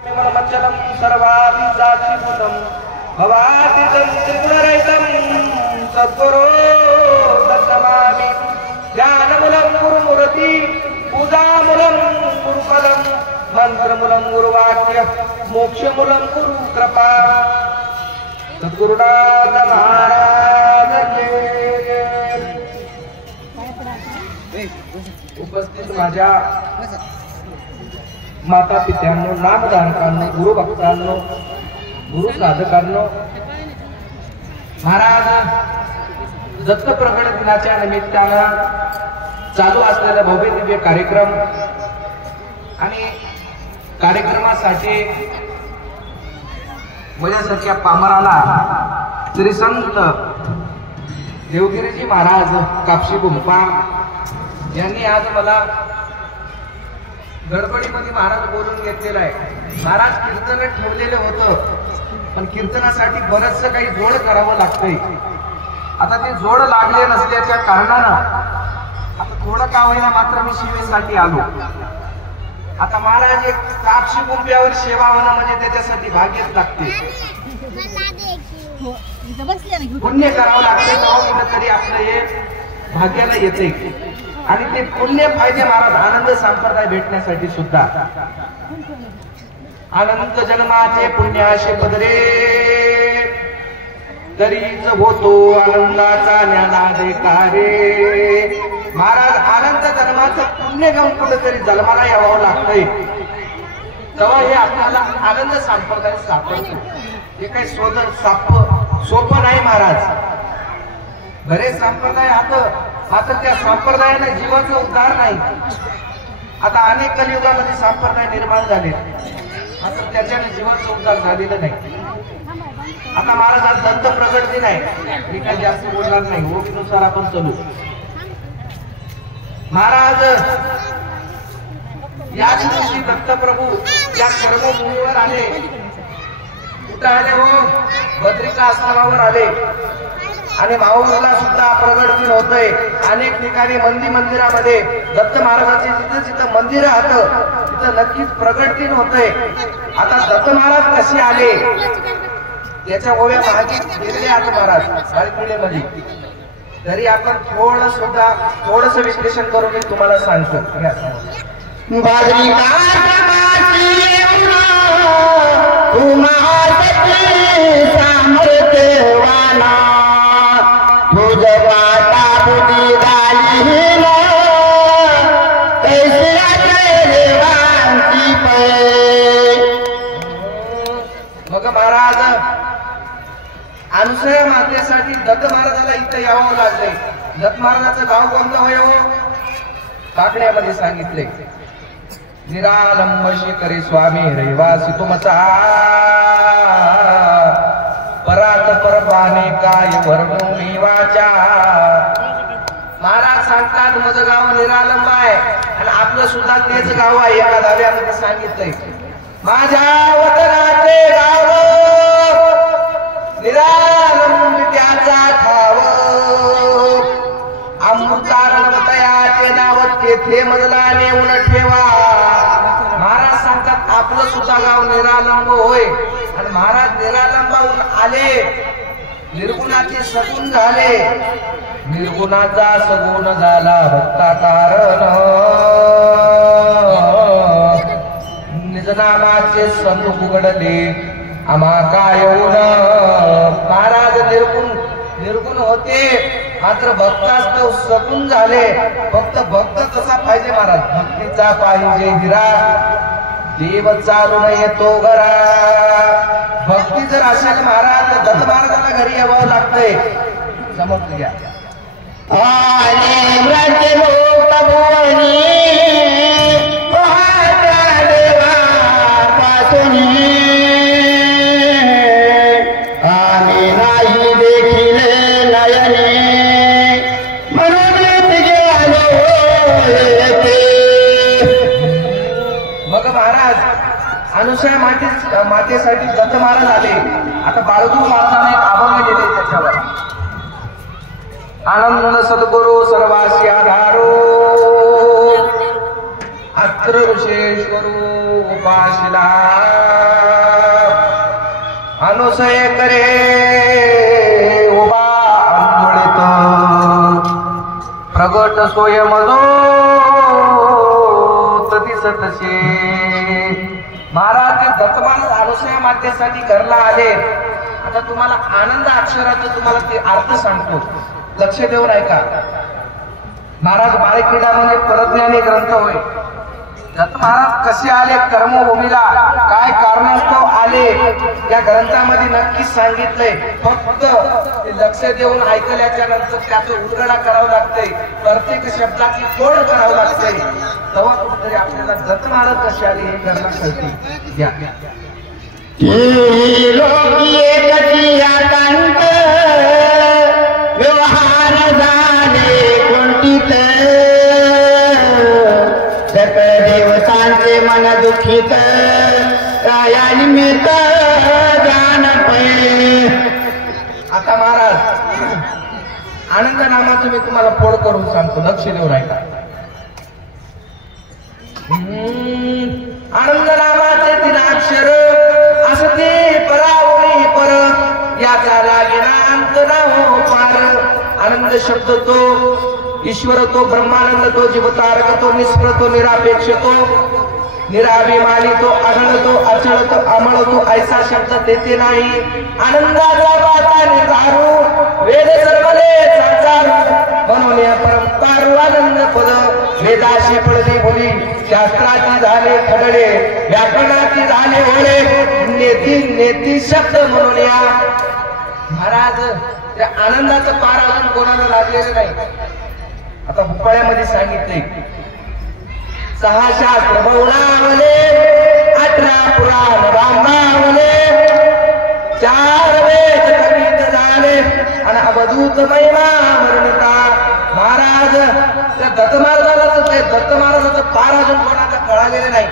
मच्चलम सर्वाभिसाक्षिभूतम भवातीतं त्रिगुणरहितं सद्गुरो तन्नमामि ध्यानमूलं गुरुमूर्ति पूजामूलं गुरुफलं मंत्रमूलं गुरुवाक्य मोक्षमूलं गुरुकृपा सद्गुरुनाथ महाराज की उपस्थित माझ्या माता पित्यांनो, नामधारकांनो, गुरुभक्तांनो, गुरु साधकांनो, महाराज दत्त प्रकट दिनाच्या निमित्तानं चालू असलेला भव्य दिव्य कार्यक्रम आणि कार्यक्रमासाठी माझ्यासारख्या पामराला श्री संत देवगिरीजी महाराज कापशी गुंफा यांनी आज मला गडबडीमध्ये महाराज बोलून घेतलेला आहे। महाराज कीर्तन ठेवलेलं होतं, पण कीर्तनासाठी बरचसं काही जोड करावं लागतंय। आता ते जोड लागले नसल्याच्या कारणानं आता थोडं का होईना मात्र मी सेवेसाठी आलो। आता महाराज एक कापशी गुंफ्यावर सेवा होणं म्हणजे त्याच्यासाठी भाग्यच लागते, पुण्य करावं लागते, तेव्हा कुठेतरी आपलं हे भाग्याला येते आणि ते पुण्य पाहिजे महाराज आनंद संप्रदाय भेटण्यासाठी सुद्धा। अनंत जन्माचे पुण्याशे पदरे तरीच होतो आनंदाचा ज्ञानाधिकारे। महाराज अनंत जन्माचं पुण्य घेऊन कुठेतरी जन्माला यावं लागतंय, तेव्हा हे आपल्याला आनंद संप्रदाय सापडतो। हे काही सोपं नाही महाराज। बरेच संप्रदाय आता त्या संप्रदायाने जीवाचा उद्धार नाही। आता अनेक कलियुगामध्ये संप्रदाय निर्माण झाले, आता त्याच्याने जीवाचा उद्धार झालेला नाही। आता महाराज आज दत्त प्रकट दिन आहे, मी काही जास्त बोलणार नाही, ओळखीनुसार आपण चलू। महाराज या दिवशी दत्तप्रभू या कर्मभूमीवर आले, कुठं आले हो? बद्रिका आश्रमावर आले आणि माऊलीला सुद्धा प्रगट दिन होतंय। अनेक ठिकाणी मंदिरामध्ये दत्त महाराजाचे जिथं जिथं मंदिर आहेत तिथं नक्कीच प्रगट दिन होतंय। आता दत्त महाराज कसे आले त्याच्या ओव्या मागे गेले आता महाराज बाळीपुण्यामध्ये, तरी आपण थोडस विश्लेषण करून मी तुम्हाला सांगतो। मग महाराज अनुसया मातेसाठी दत्त महाराजाला इथं यावं लागलंय। दत्त महाराजाचं गाव कोणतं होय हो? काकड्यामध्ये सांगितले। निरालंब शिखरे स्वामी रहिवासी तुमचा परात परपाने काय वर्णूनी वाचा। महाराज सांगतात माझं गाव निरालंब आहे आणि आपलं सुद्धा तेच गाव आहे। एका दाव्यामध्ये सांगितलंय माझ्या वतनाचे गाव निरालंब त्याचा ठाव अमृतारणवतयाचे नाव तेथे मजला नेऊन ठेवा। महाराज सांगतात आपलं सुद्धा गाव निरालंब होय आणि महाराज निरालंबाहून आले, निर्गुणाचे सगुण झाले, निर्गुणाचा सगुण झाला भक्ता कारण, निजनामाचे सन्मुख उघडले आम्हा काय होऊन। महाराज निर्गुण होते मात्र भक्तास्तव सगुण झाले। फक्त भक्त कसा पाहिजे महाराज? भक्तीचा पाहिजे हिरा, देव चालून येतो घरा। भक्ती जर असेल महाराज दत्त महाराजाला घरी यावं लागतंय, समजून घ्या। मग महाराज अनुसया मातेसाठी दत्त महाराज आले। आता बाळगू महाराजांना एक अभंग दिले त्याच्यावर। आनंद सद्गुरु सर्वासी आधारो अत्र ऋषेश्वरो उपाशिला अनुसय करे उभा आंदोलित प्रगट सोय मजो दिसतसे महाराज ते दत्तमान अनुसया मातेसाठी घरला आले. आता तुम्हाला आनंद अक्षराचा तुम्हाला ते अर्थ सांगतो, लक्ष देऊन ऐका. महाराज बाळक्रीडा म्हणजे परज्ञानी ग्रंथ होय. दत्त महाराज कसे आले कर्मभूमीला, काय कारणास्तव आले या ग्रंथामध्ये नक्कीच सांगितलंय. फक्त लक्ष देऊन ऐकल्याच्या नंतर त्याचं उलगडा करावं लागतंय, प्रत्येक शब्दाची तोड करावं लागतंय. तेव्हा कुठेतरी आपल्याला दत्त महाराज कसे आले हे करणं कळते. घ्या व्यवहार झाले कोणतीत देवतांचे मन दुखित या निमित्त जाण पै. आता महाराज आनंद नामाचं मी तुम्हाला फोड करून सांगतो, लक्ष देऊन ऐका. आनंद नामाचे दिनाक्षर असते परावरी पर याचा लागेना अंत नाहो पार. आनंद शब्द तो ईश्वर तो ब्रह्मानंद तो जीवतारक तो निष्फळ तो निरापेक्ष तो निराभिमानी तो अढळ तो अचळ तो अमळ तो ऐसा शब्द देते नाही. आनंदाचा पाता निधारू वेद सर्वले संसारू म्हणून या परंपारू आनंद पद. वेदाशी पडली बोली शास्त्राची झाले खडळे व्याकरणाची झाले ओळे नेती नेती शब्द म्हणून या. महाराज त्या आनंदाचं पार अजून कोणाला लागलेलं नाही. आता भूपाळ्यामध्ये सांगितले 6 शास्त्र बहुळावले 18 पुराण रामावले 4 वेद कवित झाले आणि अवधूत महिमा वर्णता. महाराज त्या दत्त महाराजाचं पार अजून कोणाला कळालेलं नाही.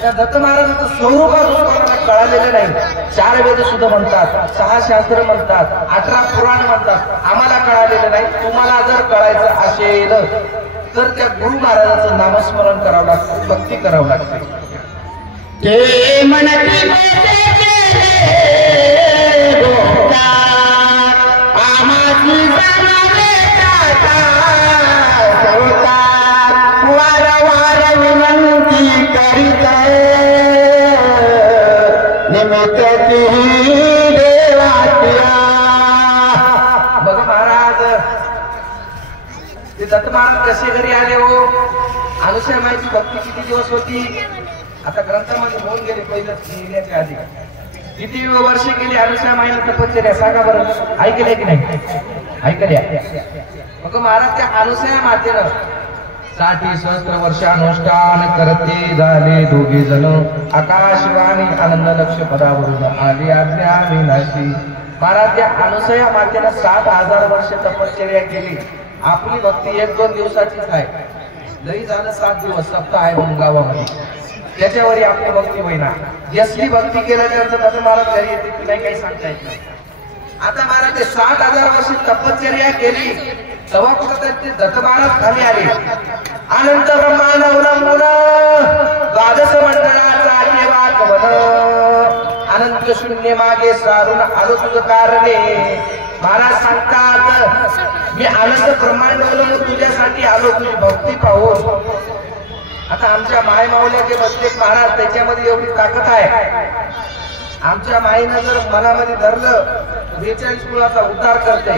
त्या दत्त महाराजाचं स्वरूप अजून कोणाला कळालेलं नाही. 4 वेद सुद्धा म्हणतात, 6 शास्त्र म्हणतात, 18 पुराण म्हणतात, आम्हाला कळालेलं नाही. तुम्हाला जर कळायचं असेल तर त्या गुरु महाराजाचं नामस्मरण करावं लागतं, भक्ती करावं लागते. ते म्हणती आमाची वारंवार विनंती करीत निमित्त देवात्या. बघ महाराज ते दत्त महाराज कसे घरी आले हो. अनुसया माईची भक्ती किती दिवस होती आता ग्रंथामध्ये होऊन गेले. पहिलं लिहिण्याच्या आधी किती वर्ष गेली अनुसया माईने तपश्चर्या सांगा बरं. ऐकले की नाही ऐकल्या. मग महाराज त्या अनुसया मातेनं 60 सहस्त्र वर्ष अनुष्ठान करते झाले दोघे जण. आकाशवाणी आनंद लक्ष पदावरून आली आज्ञा विनाशी. महाराज त्या अनुसया मातेनं 7,000 वर्ष तपश्चर्या केली. आपली भक्ती 1-2 दिवसाचीच आहे. जरी झालं 7 दिवस सप्ताह आहे म्हणून गावामध्ये, त्याच्यावरही आपली भक्ती होईना. जसली भक्ती केल्यानंतर दत्त महाराज घरी येते की नाही काही सांगता येत नाही. आता महाराज ते 7,000 वर्ष तपश्चर्या केली तेव्हा कुठं ते दत्त महाराज खाली आले. अनंत ब्रह्मांड अवलंबून द्वादश मंडळाचा केव्हा कवन अनंत शून्य मागे सारून आलो तुझं कारणे. महाराज सांगतात मी अनंत ब्रह्मांड अवलंबून तुझ्यासाठी आलो, तुझी भक्ती पाहून. आता आमच्या माय माऊल्याचे बसले महाराज त्याच्यामध्ये एवढी ताकद आहे. आमच्या माईनं जर मनामध्ये धरलं 42 कुळाचा उद्धार करते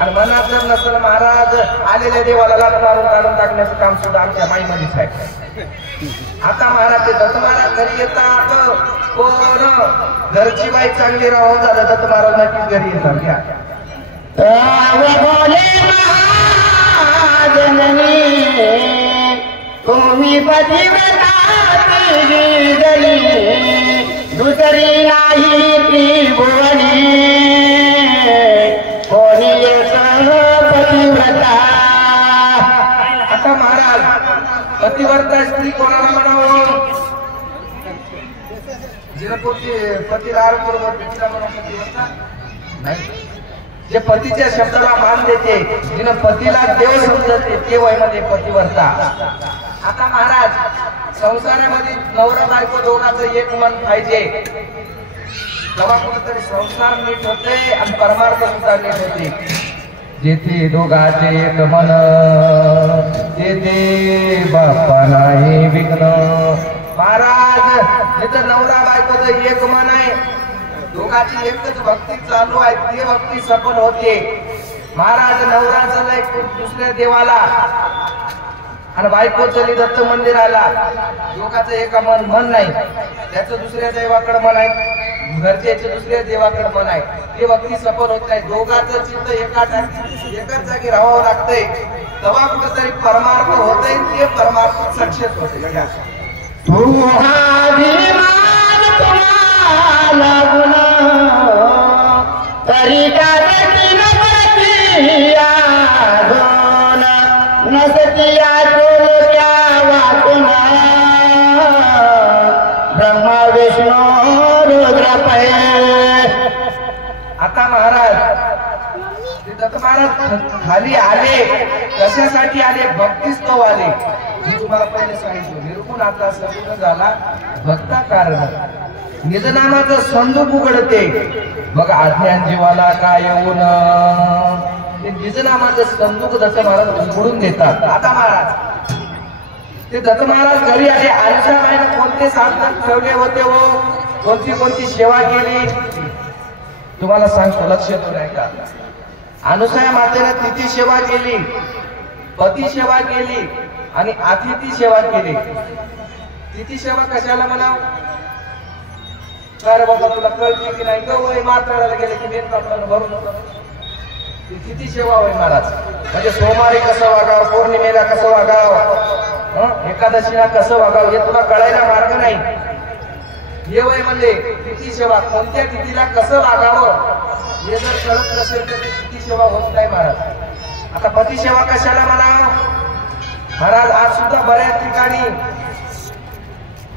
आणि मनात जर नसेल महाराज आलेल्या देवाला लाथ मारून काढून टाकण्याचं काम सुद्धा आमच्या माईमध्येच आहे. आता महाराज ते दत्त महाराज घरी येतात. कोण घरची बाई चांगली राहून झालं दत्त महाराज नक्कीच घरी येतात. घ्या तुम्ही पतिव्रता दुसरी नाही त्रिभुवनी कोणी पतिव्रता. आता महाराज पतिव्रता स्त्री कोणाला म्हणावं. जिला पतीला आरोप बरोबर तिला म्हणून पतिव्रता नाही. जे पतीच्या शब्दाला मान देते, जिनं पतीला देव समजते ते वयमध्ये पतिव्रता. आता महाराज संसारामध्ये नवरा बायको दोघांचं एक मन पाहिजे. तेव्हा कुठेतरी संसार नीट होते आणि परमार्थ सुद्धा नीट होते. जेथे दोघाचे एक मन तेथे बाप्पा नाही विघ्न. महाराज जिथं नवरा बायकोचं एक मन आहे, दोघाची एकच भक्ती चालू आहे, ती भक्ती सफल होते. महाराज नवरा चाललाय दुसऱ्या देवाला आणि बायको चली दत्त मंदिराला, दोघाचं एका मन नाही, त्याचं दुसऱ्या देवाकडे मन आहे, घरच्याचे दुसऱ्या देवाकडे मन आहे, ती भक्ती सफल होत नाही. दोघाचं चित्त एकाच जागी राहावं लागतंय, तेव्हा कुठेतरी परमार्थ होतंय, ते परमार्थ सक्सेस होते. तू तरी का नसतिया क्या वाचून ब्रह्मा विष्णू रुद्र पै. आता महाराज दत्त महाराज खाली आले, कशासाठी आले? भक्तीस्तव आले. मी तुम्हाला पहिले सांगितलं, निरूपण आता संपूर्ण झाला भक्ता कारण. निजनामाचं संदूक उघडते बघा, अज्ञान जीवाला काय येऊन ते निजनामाचं संदूक दत्त महाराज उघडून देतात. आता महाराज ते दत्त महाराज घरी आले, आयुष्याबाईने कोणते साधन ठेवले होते व कोणती सेवा केली तुम्हाला सांगतो, लक्ष देऊन ऐका. अनुसया मातेने तिथी सेवा केली, पती सेवा केली आणि अतिथी सेवा केली. तिथी सेवा कशाला म्हणाव? काय बाबा तुला कळते की नाही? गवय मात्राला गेले की नेमकं आपल्याला भरून होतं. तिथी सेवा होय महाराज. म्हणजे सोमवारी कसं वागावं, पौर्णिमेला कसं वागावं, एकादशीला कसं वागावं हे तुला कळायला मार्ग नाही. हे वय म्हणजे तिथी सेवा, कोणत्या तिथीला कसं वागावं हे जर कळत नसेल तर तिथी सेवा होत नाही महाराज. आता पती सेवा कशाला म्हणा महाराज? आज सुद्धा बऱ्याच ठिकाणी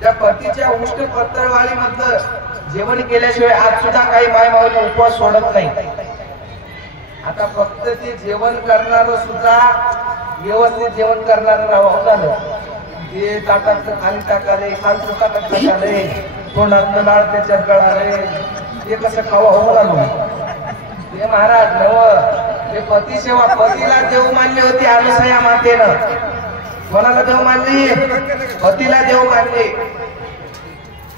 त्या पतीच्या उष्ट पत्तरवाली मध्ये जेवण केल्याशिवाय आज सुद्धा काही माय माऊली उपवास सोडत नाही. आता फक्त ते जेवण करणार सुद्धा व्यवस्थित जेवण करणार राहावं झालं. ते ताटात खाली टाकाले, खालचं ताटात टाकाले, तोंडात लाळ त्याच्यात गळाले, ते कसं खावा हो लागलो. ते महाराज नव ते पती सेवा, पतीला देव मानली होती अनुसया मातेनं. कोणाला देव मानली? पतीला देव मानले.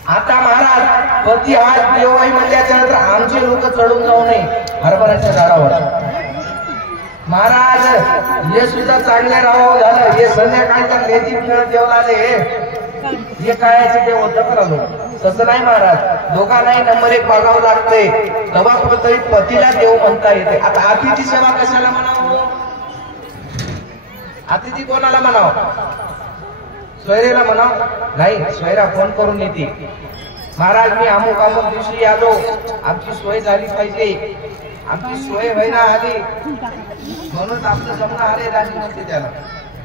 आता महाराज पती हा देव आहे म्हणल्याच्या नंतर आमचे लोक चढून जाऊ नये हरभऱ्याच्या झाडावर. महाराज हे सुद्धा चांगले राहावं झालं. हे संध्याकाळच्या लेझी खेळत जेवण आले, हे कायचे देव होतं राहलो. तसं नाही महाराज, दोघांनाही नंबर एक बघावं लागतंय, तेव्हा कुठेतरी पतीला देव म्हणता येते. आता अतिथी सेवा कशाला म्हणावं? अतिथी कोणाला म्हणावं? सोयरेला म्हणाव नाही, सोयरा फोन करून येते, महाराज मी अमुक दिवशी आलो, आमची सोय झाली पाहिजे, आमची सोय व्हायला आली म्हणून आपलं जमणं आले राजी म्हणते त्याला.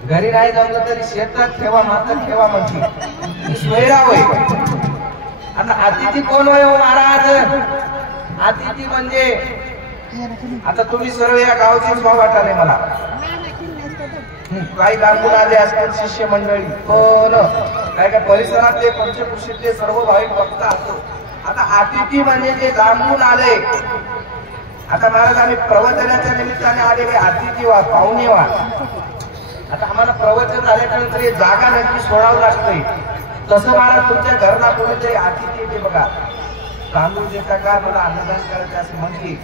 घरी नाही जमलं तरी शेतात ठेवा, मातात ठेवा म्हणते, सोयरा होय. आता अतिथी कोण होय महाराज? अतिथी म्हणजे आता तुम्ही सर्व या गावचे भाव वाटाले मला, काही लांबून आले असतात शिष्य मंडळी, पण काय काय परिसरातले पंचकृषीतले सर्व भाविक भक्त असतो. आता अतिथी म्हणजे जे लांबून आले. आता महाराज आम्ही प्रवचनाच्या निमित्ताने आलेले अतिथी वा, पाहुणे वा. आता आम्हाला प्रवचन झाल्यानंतर हे जागा नक्की सोडावं लागतंय. तसं महाराज तुमच्या घरला कोणीतरी अतिथी येते बघा, तांदूळ देता का, मला अन्नदान करायचं असं म्हणते.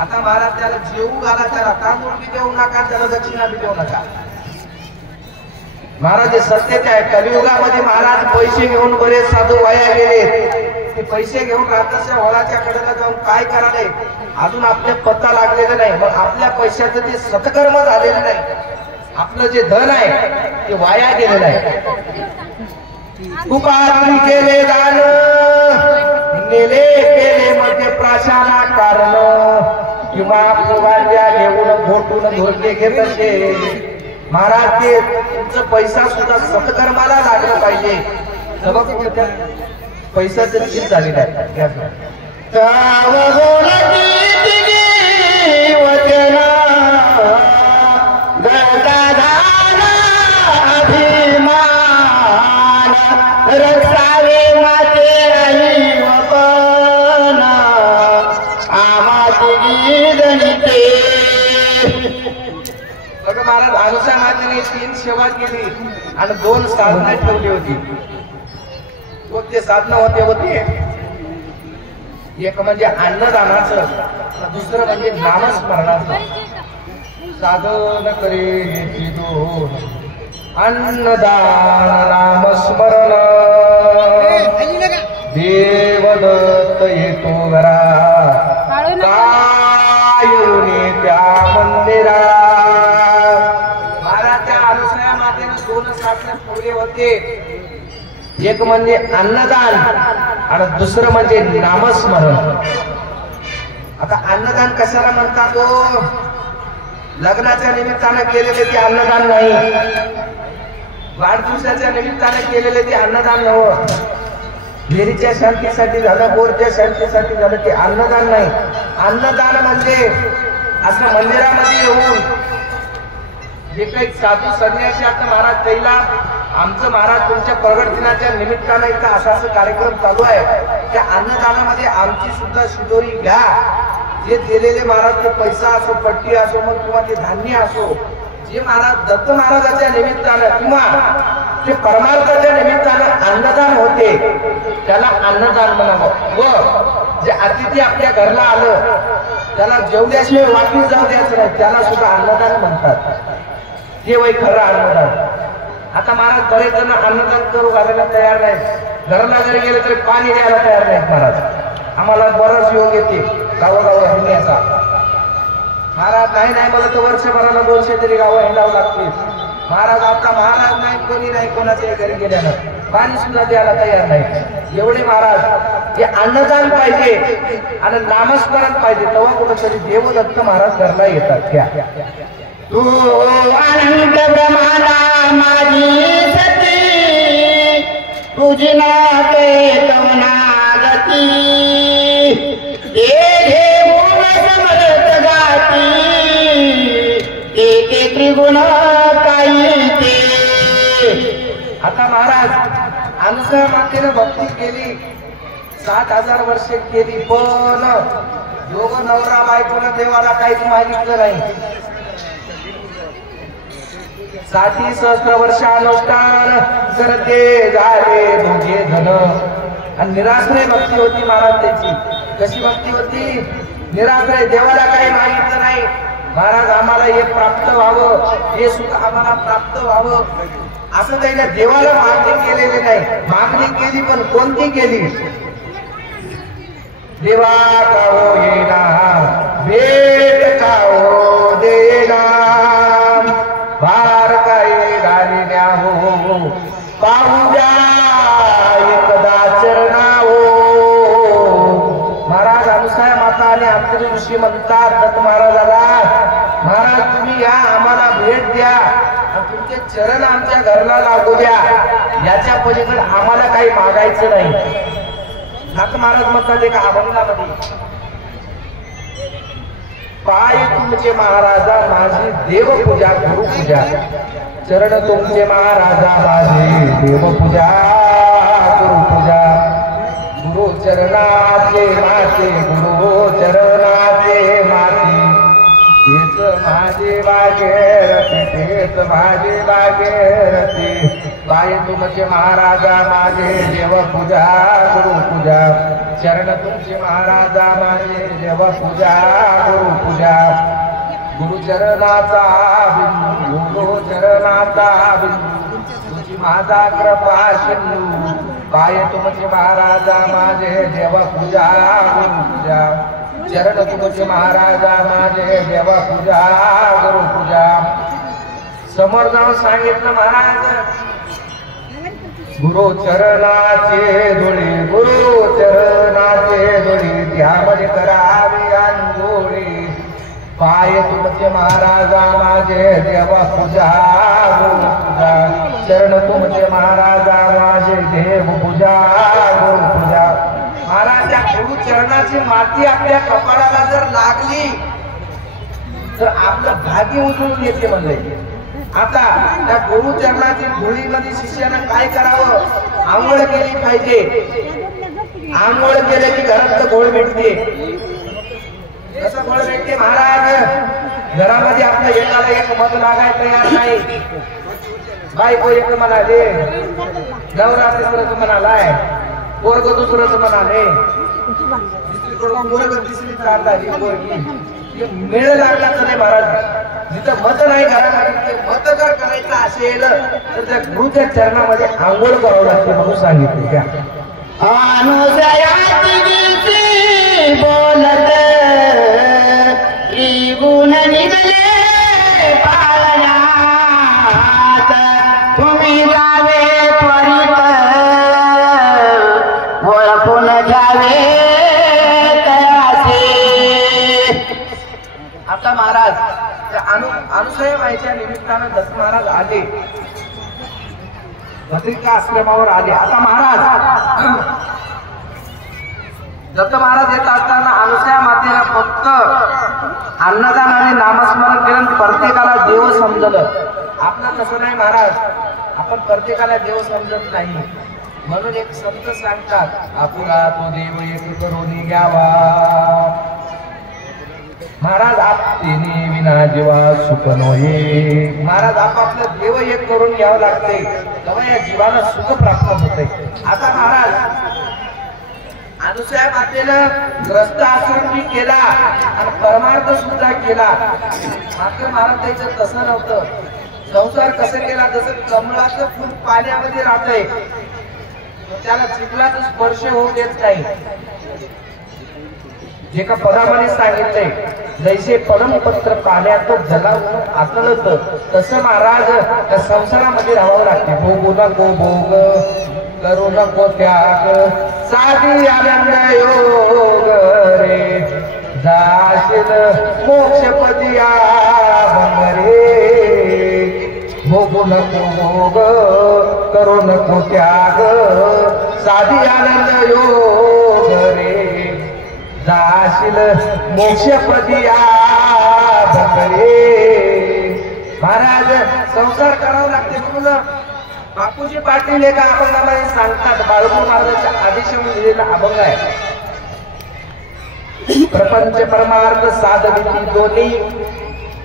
आता महाराज त्याला जेवू घाला, त्याला तांदूळ बी देऊ नका, त्याला दक्षिणा बी देऊ नका. महाराज हे सत्यच आहे. कलियुगामध्ये महाराज पैसे घेऊन बरेच साधू वाया गेले. ते पैसे घेऊन रात्रीच्या वळाच्या कडेला जाऊन काय करायले अजून आपल्या पत्ता लागलेला नाही. मग आपल्या पैशाचं ते सत्कर्म झालेलं नाही, आपलं जे धन आहे ते वाया गेलेलं आहे. उपाधी केले दान, नेले केले मध्ये प्राशाना कारण, किंवा फुगांच्या घेऊन घोटून धोरले घेत असे. महाराज ते तुमचं पैसा सुद्धा सत्कर्माला लागलं पाहिजे. तेव्हा पैशाचं निश्चित झालेलं आहे. रक्षावे माते महाराज अनुसा मातेने 3 सेवा केली आणि 2 साधना ठेवली होती. कोणते साधना होते एक म्हणजे अन्नदानाचं, दुसरं म्हणजे नामस्मरणाचं. साधन करे दोन अन्नदान नामस्मरण देवदत्त येतो घरा कायुनी त्या मंदिरा. महाराजच्या अनुसया मातेने 2 साधन ठेवले होते. एक म्हणजे अन्नदान आणि दुसरं म्हणजे नामस्मरण. आता अन्नदान कशाला म्हणतात हो? लग्नाच्या निमित्तानं केलेले ते अन्नदान नाही, वाढदिवसाच्या निमित्तानं केलेले ते अन्नदान नव्हतं, विहिरीच्या शांतीसाठी झालं, बोरच्या शांतीसाठी झालं, ते अन्नदान नाही. अन्नदान म्हणजे असं मंदिरामध्ये येऊन जे काही साधू संन्यासी आता महाराज त्याला आमचं महाराज तुमच्या प्रगट दिनाच्या निमित्तानं इथं असा कार्यक्रम चालू आहे, त्या अन्नदानामध्ये आमची सुद्धा शिदोरी घ्या. जे दिलेले महाराज ते पैसा असो, पट्टी असो, मग किंवा ते धान्य असो, जे महाराज दत्त महाराजाच्या निमित्तानं किंवा ते परमार्थाच्या निमित्तानं अन्नदान होते त्याला अन्नदान म्हणावं. व जे अतिथी आपल्या घरला आलं त्याला जेवल्याशिवाय वापस जाऊ द्यायचं नाही, त्याला सुद्धा अन्नदान म्हणतात. हे वय खरं अन्नदान. आता महाराज बरेच जण अन्नदान करू घालायला तयार नाहीत, घराला जरी गेले तरी पाणी द्यायला तयार नाहीत महाराज. आम्हाला बरंच योग येते गावोगाव हिंडण्याचा. महाराज नाही मला तर वर्षभराला 200 तरी गावं हिंडावं लागतील. महाराज आता महाराज नाही, कोणी नाही, कोणाच्या घरी गेल्यानं पाणी सुद्धा द्यायला तयार नाही. एवढे महाराज हे अन्नदान पाहिजे आणि नामस्मरण पाहिजे, तेव्हा कुठंतरी देवदत्त महाराज घरला येतात. त्या तू अनंत ब्रह्मांडा माझी सती, तुझी नाते कवनागती, हे गुण समर्थ गाती, ते त्रिगुण काही ते. आता महाराज अनुसया मातेने भक्ती केली, 7000 वर्षे केली, पण दोघं नवरा बायकोनं देवाला काहीच मागितलं नाही. 60 सहस्त्र वर्ष अनुष्ठान करते झाले दोघे धन. आणि निराश्रय भक्ती होती महाराज त्याची. कशी भक्ती होती? निराश्रय, देवाला काही मागितलं नाही. महाराज आम्हाला हे प्राप्त व्हावं, हे सुद्धा आम्हाला प्राप्त व्हावं असं त्याला देवाला मागणी केलेली नाही. मागणी केली, पण कोणती केली? देवा का हो येना, भेट का हो देना, भार काय घालिल्या हो, पाहू द्या एकदा चरणाओ. महाराज अनुसया माता आणि अंतरी ऋषी म्हणतात दत्त महाराजाला, महाराज तुम्ही या, आम्हाला भेट द्या, तुमचे चरण आमच्या घरला लागू द्या, याच्या पलीकडे आम्हाला काही मागायचं नाही. दत्त महाराज म्हणतात एका अभंगामध्ये, पाय तुमचे महाराजा माझी देवपूजा गुरुपूजा, चरण तुमचे महाराजा माझी देवपूजा गुरुपूजा, गुरु चरणाचे माते, गुरु चरणाचे माते, तेच माझे भागीरथी, तेच माझे भागीरथी. पाय तुमचे महाराजा माझे देवपूजा गुरुपूजा, चरण तुमचे महाराजा माझे देवपूजा गुरुपूजा, गुरुचरणाचा बिंदू, गुरुचरणाचा बिंदू, तुझी माझा कृपा सिंधू. पाय तुमचे महाराजा माझे देवपूजा गुरुपूजा, चरण तुमचे महाराजा माझे देवपूजा गुरुपूजा. समोर जाऊन सांगितलं महाराज, गुरु चरणाचे धुळी, गुरु चरणाचे धुळी, त्यामध्ये करावी अंघोळी. पाय तुमचे महाराजा माझे देवपूजा गुरुपूजा, चरण तुमचे महाराजा माझे देवपूजा गुरुपूजा. महाराजच्या गुरु चरणाची माती आपल्या कपाळाला जर लागली तर आपलं भाग्य उजळून येते म्हणजे. आता त्या गुरु चरणाची धुळीमध्ये शिष्यानं काय करावं? आंघोळ केली पाहिजे. आंघोळ केले की घरात घोळ भेटते. कसं घोळ भेटते महाराज? घरामध्ये आपल्या एकाला एक मत लागायला तयार नाही. बायको एक म्हणाले, नवरा तिसरंच म्हणालाय, पोरग दुसरंच म्हणाले, मेळ लागला तर नाही महाराज. जिथं मत नाही घरामध्ये मत जर करायचं असेल तर त्या गुरुच्या चरणामध्ये आंघोळ करावं लागते म्हणून सांगितले. त्या बोलत त्रिगुण निघले पाळण्यात, तुम्ही जावे त्वरित ओळखून घ्यावे तयासे. आता महाराज अनुसया व्हायच्या निमित्तानं दत्त महाराज आले, भद्रिका आश्रमावर आले. आता महाराज दत्त महाराज येत असताना अनुसया मातेला फक्त अन्नदान आणि नामस्मरण केलं, प्रत्येकाला देव समजलं. आपलं तसं नाही महाराज, आपण प्रत्येकाला देव समजत नाही. म्हणून एक संत सांगतात, आपुला तो देव एक करून घ्यावा. महाराज आपले विना जीवा सुख नये. महाराज आपापलं देव एक करून घ्यावं लागते, तेव्हा या जीवाला सुख प्राप्त होते. आता महाराज अनुसया मातेनं ग्रस्त आश्रम केला आणि परमार्थ सुद्धा केला. मात्र महाराज त्याचं तसं नव्हतं. संसार कसं केला, जसं कमळाचं फूल पाण्यामध्ये राहतंय, त्याला चिखलाचा स्पर्श होऊ देत नाही. जे का पदामध्ये सांगितलंय, जैसे परमपत्र पाण्यात जलावून आकलत, तसं महाराज त्या संसारामध्ये राहावं लागते. भोगू नको भोग, करू नको त्याग, साधी आनंद योग रे, जाशील मोक्षपदी अभंग रे. भोगू नको भोग, करू नको त्याग, साधी आनंद योग रे, जाशील मोक्षपदी अभंग रे. महाराज संसार करावा लागते. म्हणून बापूजी पाटील एका अभंगामध्ये सांगतात, बाळगूर महाराजांच्या आदेशाने लिहिलेला अभंग आहे. प्रपंच परमार्थ साधविती दोन्ही,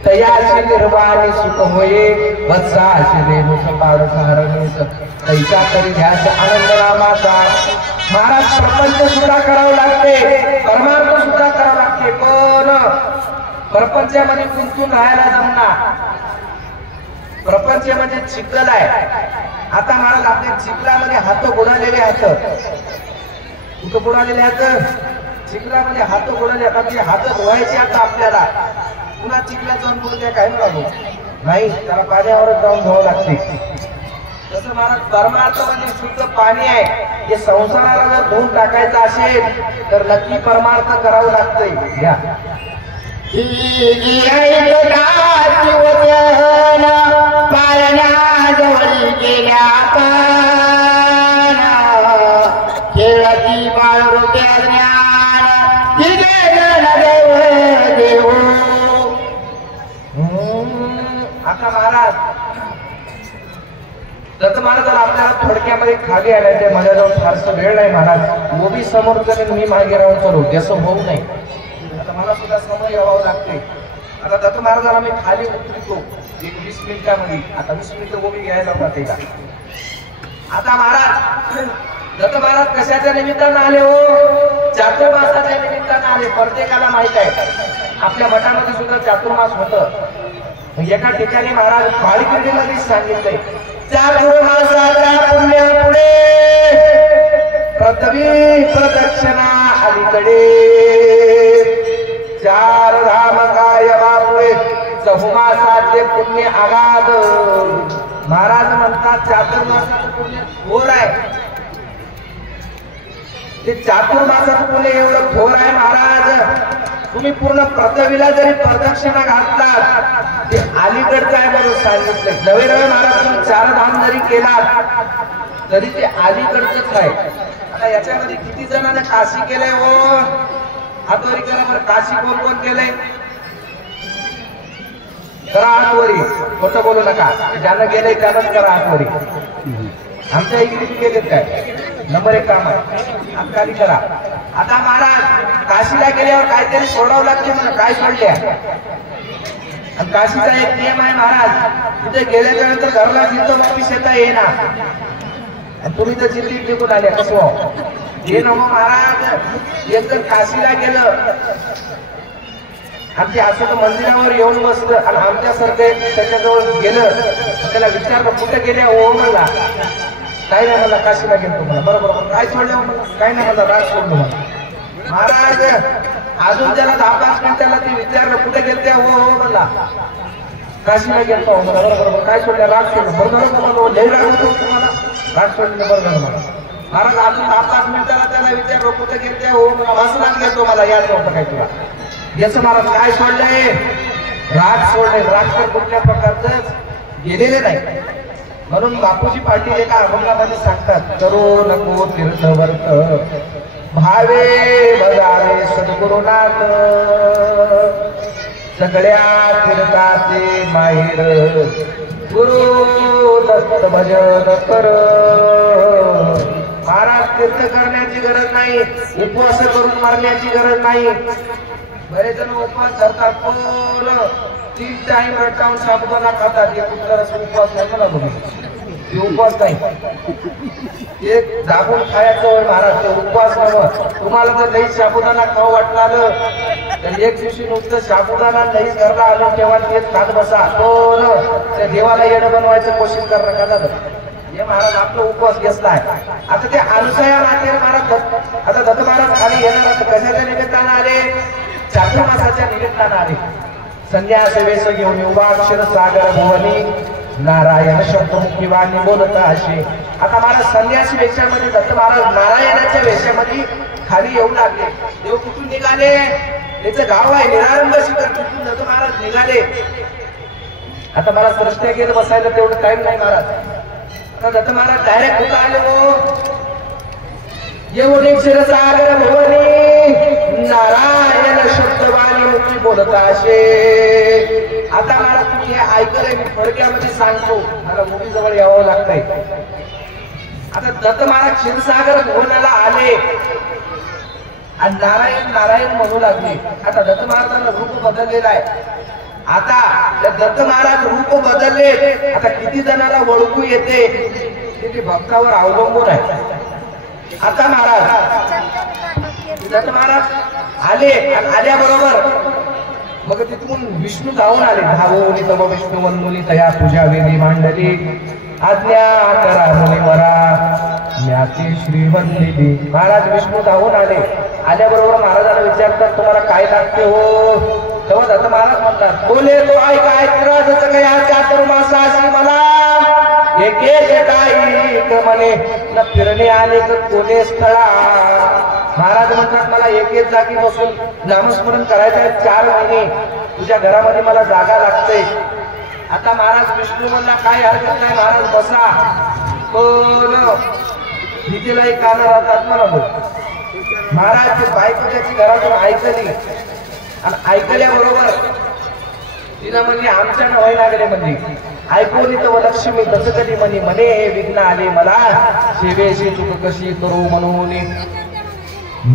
तयाशी निर्वाणी सुख होये, वत्साशी रेणूस पाडस हरणीस, तैसा तरी ध्यास आनंद नामाचा. महाराज प्रपंच सुद्धा करावं लागते, परमार्थ सुद्धा करावं लागते, पण प्रपंचामध्ये गुंतून राहायला जमणार. प्रपंच म्हणजे चिखल आहे. आता महाराज आपल्या चिखलामध्ये हात बुडालेले आहेत, कुठं बुडालेले आहेत, चिखलामध्ये हात बुडाले. आता ते हात धुवायचे आता आपल्याला, पुन्हा चिखलात जाऊन बोलते काय लागू नाही, त्याला पाण्यावरच जाऊन धुवावं लागते. तसं महाराज परमार्थ म्हणजे शुद्ध पाणी आहे. हे संसाराला जर धुवून टाकायचं असेल तर नक्की परमार्थ करावं लागतंय. घ्या पाळण्याजवळी गेल्या खेळती बाळरुट्या ज्ञान देव. आता महाराज दत्त महाराजांना आपल्याला थोडक्यामध्ये खाली आल्याचे माझ्याजवळ फारसं वेळ नाही महाराज. मोबी समोर करेन, मी मागे राहून करू, जसं होऊ नये. आता मला सुद्धा समोर यावं लागते. आता दत्त महाराजांना मी खाली उतरतो एक 20 मिनिटांमध्ये. आता 20 मिनिटं उभी घ्यायला पाहिजे. आता महाराज दत्त महाराज कशाच्या निमित्तानं आले हो? चातुर्मासाच्या निमित्तानं आले. प्रत्येकाला माहित आहे आपल्या मठामध्ये सुद्धा चातुर्मास होतं. एका ठिकाणी महाराज बाळीकिर्डीमध्ये सांगितलंय, चातुर्मासाच्या पुण्य पुढे पृथ्वी प्रदक्षिणा अलीकडे, चार धाम काय बापुळे चहुमासाचे पुण्य आगाध. महाराज म्हणतात चातुर्मासाचं पुण्य थोर आहे. ते चातुर्मासाचं पुण्य एवढं थोर आहे महाराज. तुम्ही पूर्ण पृथ्वीला जरी प्रदक्षिणा घातलात ते अलीकडचं आहे म्हणून सांगितलंय. नवे नवे महाराज तुम्ही 4 धाम जरी केला तरी ते अलीकडचंच आहे. आता याच्यामध्ये किती जणांना काशी केलंय हो? हातवरी करा बरं. काशी कोण कोण केलंय? करा हातवरी, खोटं बोलू नका. ज्यानं गेलंय त्यानंच करा हातवरी. आमच्या इकडे गेलेत काय? नंबर 1 काम आहे, हातखाली करा. आता महाराज काशीला गेल्यावर काहीतरी सोडावं लागते. म्हणून काय सोडल्या? आणि काशीचा एक नियम आहे महाराज, तिथे गेल्याच्या नंतर घरला जिथं वापिस येता येणार. आणि तुम्ही तर जिल्लीत निघून आले कसं हे न महाराज. एकदा काशीला गेलं आणि ते असं मंदिरावर येऊन बसलं आणि आमच्यासारखं त्याच्याजवळ गेलं, त्याला विचारलं कुठे गेले हो म्हणला. काही नाही मला काशीला गेलो तुम्हाला. बरोबर काय सोडलं मला, काही नाही मला राग सोडलो मला. महाराज अजून त्याला 10-5 मिनिटाला ते विचारलं कुठे गेलते हो हो म्हणला. काशीला गेलतो मला. बरोबर काय सोडलं, राग सोडलं. बरोबर लय राग होतो तुम्हाला, राग सोडलं बरोबर मला. महाराज अजून 10-5 मिनिटाला त्याला विचारलं कुठे गेलते हो मला. वासनात गेलतो मला याद नव्हतं काय तुला. याचं महाराज काय सोडलंय, राग सोडले. राग तर कुठल्या प्रकारच गेलेले नाही. म्हणून बापूजी पाटील एका अभंगामध्ये सांगतात, करो नको तीर्थवर्त भावे बजावे सद्गुरुनाथ, सगळ्या तीर्थाचे माहेर गुरु दत्त भजन कर. महाराज तीर्थ करण्याची गरज नाही, उपवास करून मारण्याची गरज नाही. बरेच जण उपवास धरतात पण 3 टाइम रटावून साबुदाणा खातात. एक उत्तराचा उपवास नाही ना तुम्ही, ते उपवास नाही. एक दाबून खायचं महाराज, ते उपवास नव्हतं. तुम्हाला जर नाही साबुदाणा खाऊ वाटलं तर एक दिवशी नुसतं साबुदाणा नाही घरला आणून तेव्हा तेच खात बसा. पण त्या देवाला येणं बनवायचं कोशिश करणं का झालं हे महाराज आपला उपवास घेतला आहे. आता ते अनुसया राहते महाराज. आता दत्त महाराज खाली येणार कशाच्या निमित्तानं आले, चातुर्मासाच्या निमित्तानं आले. संन्यास वेश घेऊन युवाक्षर सागर भुवनी नारायण शब्दमुखी वाणी बोलत असे. आता महाराज संन्यासी वेशामध्ये दत्त महाराज नारायणाच्या वेशामध्ये खाली येऊ लागले. देव कुठून निघाले, त्याचं गाव आहे निरारंभ शिखर, तिथून दत्त महाराज निघाले. आता मला सृष्ट्या घेत बसायला तेवढं टाइम नाही महाराज. आता दत्त महाराज डायरेक्ट कुठं आले हो, येऊन क्षीरसागर भुवनी नारायण शब्दवाणी मुखी बोलत असे. आता मला तुम्ही हे ऐकलंय, मी थोडक्यामध्ये सांगतो, मला मुली जवळ यावं लागतंय. आता दत्त महाराज क्षीरसागर भुवनाला आले आणि नारायण नारायण म्हणू लागले. आता दत्त महाराजांना रूप बदललेलं आहे. आता दत्त महाराज रूप बदलले. आता किती जणांना ओळखू येते ते भक्तावर अवलंबून आहे. आता महाराज दत्त महाराज आले आणि आल्याबरोबर मग तिथून विष्णू धावून आले. धावून तम विष्णू वन्मुली तया पूजा वेदी मांडली, आज्ञा करा मुनिवरा ज्ञाती श्रीवल्ली. महाराज विष्णू धावून आले. आल्याबरोबर महाराजांना विचारतात तुम्हाला काय लागते हो. तेव्हा दत्त महाराज म्हणतात, बोले तो ऐकाय त्रास गया चातुर्मासासी मला एक एक काही म्हणे न फिरणे आले तर कोणे स्थळा. महाराज म्हणतात मला एक जागी बसून नामस्मरण करायचं आहे 4 महिने, तुझ्या घरामध्ये मला जागा लागते. आता महाराज विष्णू म्हणला काय हरकत नाही महाराज बसा. पण तिथेलाही कानं राहतात मला. महाराज बायको त्याची घरातून ऐकली आणि ऐकल्याबरोबर तिनं म्हणजे आमच्या नवय लागले म्हणजे ऐकून तो लक्ष्मी तसं कधी म्हणे म्हणे हे विघ्न आले मला सेवेशी चूक कशी करू म्हणून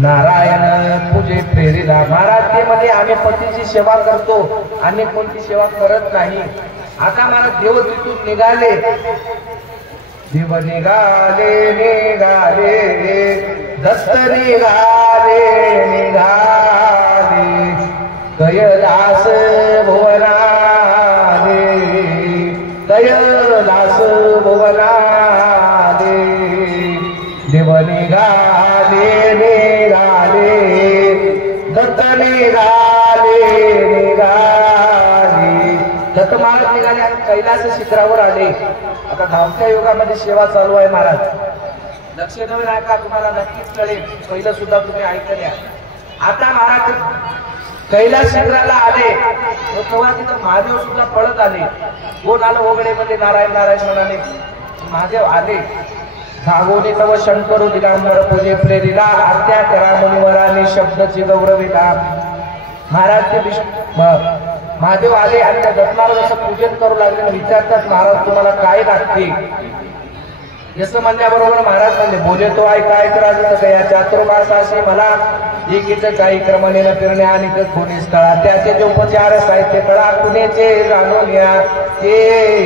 नारायण पूजे प्रेरिला. महाराज ते म्हणजे आम्ही पतीची सेवा करतो, आम्ही कोणती सेवा करत नाही. आता मला देव तिथून निघाले, देव निघाले निघाले दत्त निघाले निघाले कैलास भुवनाले कैलास भुवनाले. देव निघाले निघाले दत्त निघाले निघाले. दत्त महाराज निघाले आणि कैलास शिखरावर आले. आता धावत्या युगामध्ये सेवा चालू आहे महाराज. लक्ष देऊन ऐका, तुम्हाला नक्कीच कळेल. पहिलं सुद्धा तुम्ही ऐकल्या. आता महाराज कैलास शिखराला आले तेव्हा तिथं महादेव सुद्धा पळत आले. कोण आलं ओगडेमध्ये नारायण नारायण म्हणाले. महादेव आले. धागोनी तव शंकर दिलांबर पूजे प्रेरिला आज्ञा करा मुनिवराने शब्दची गौरविला. महाराज ते महादेव आले आणि त्या दत्तनारायणाचं पूजन करू लागले. विचारतात महाराज तुम्हाला काय लागते. जसं म्हणल्याबरोबर महाराज म्हणले बोले तो ऐका ऐकराजच या चातुर्मासाशी मला एकीच काही क्रमणे न फिरणे आणि कोणी स्थळा त्याचे जे उपचार साहित्य कळा कुणेचे जाणून या ते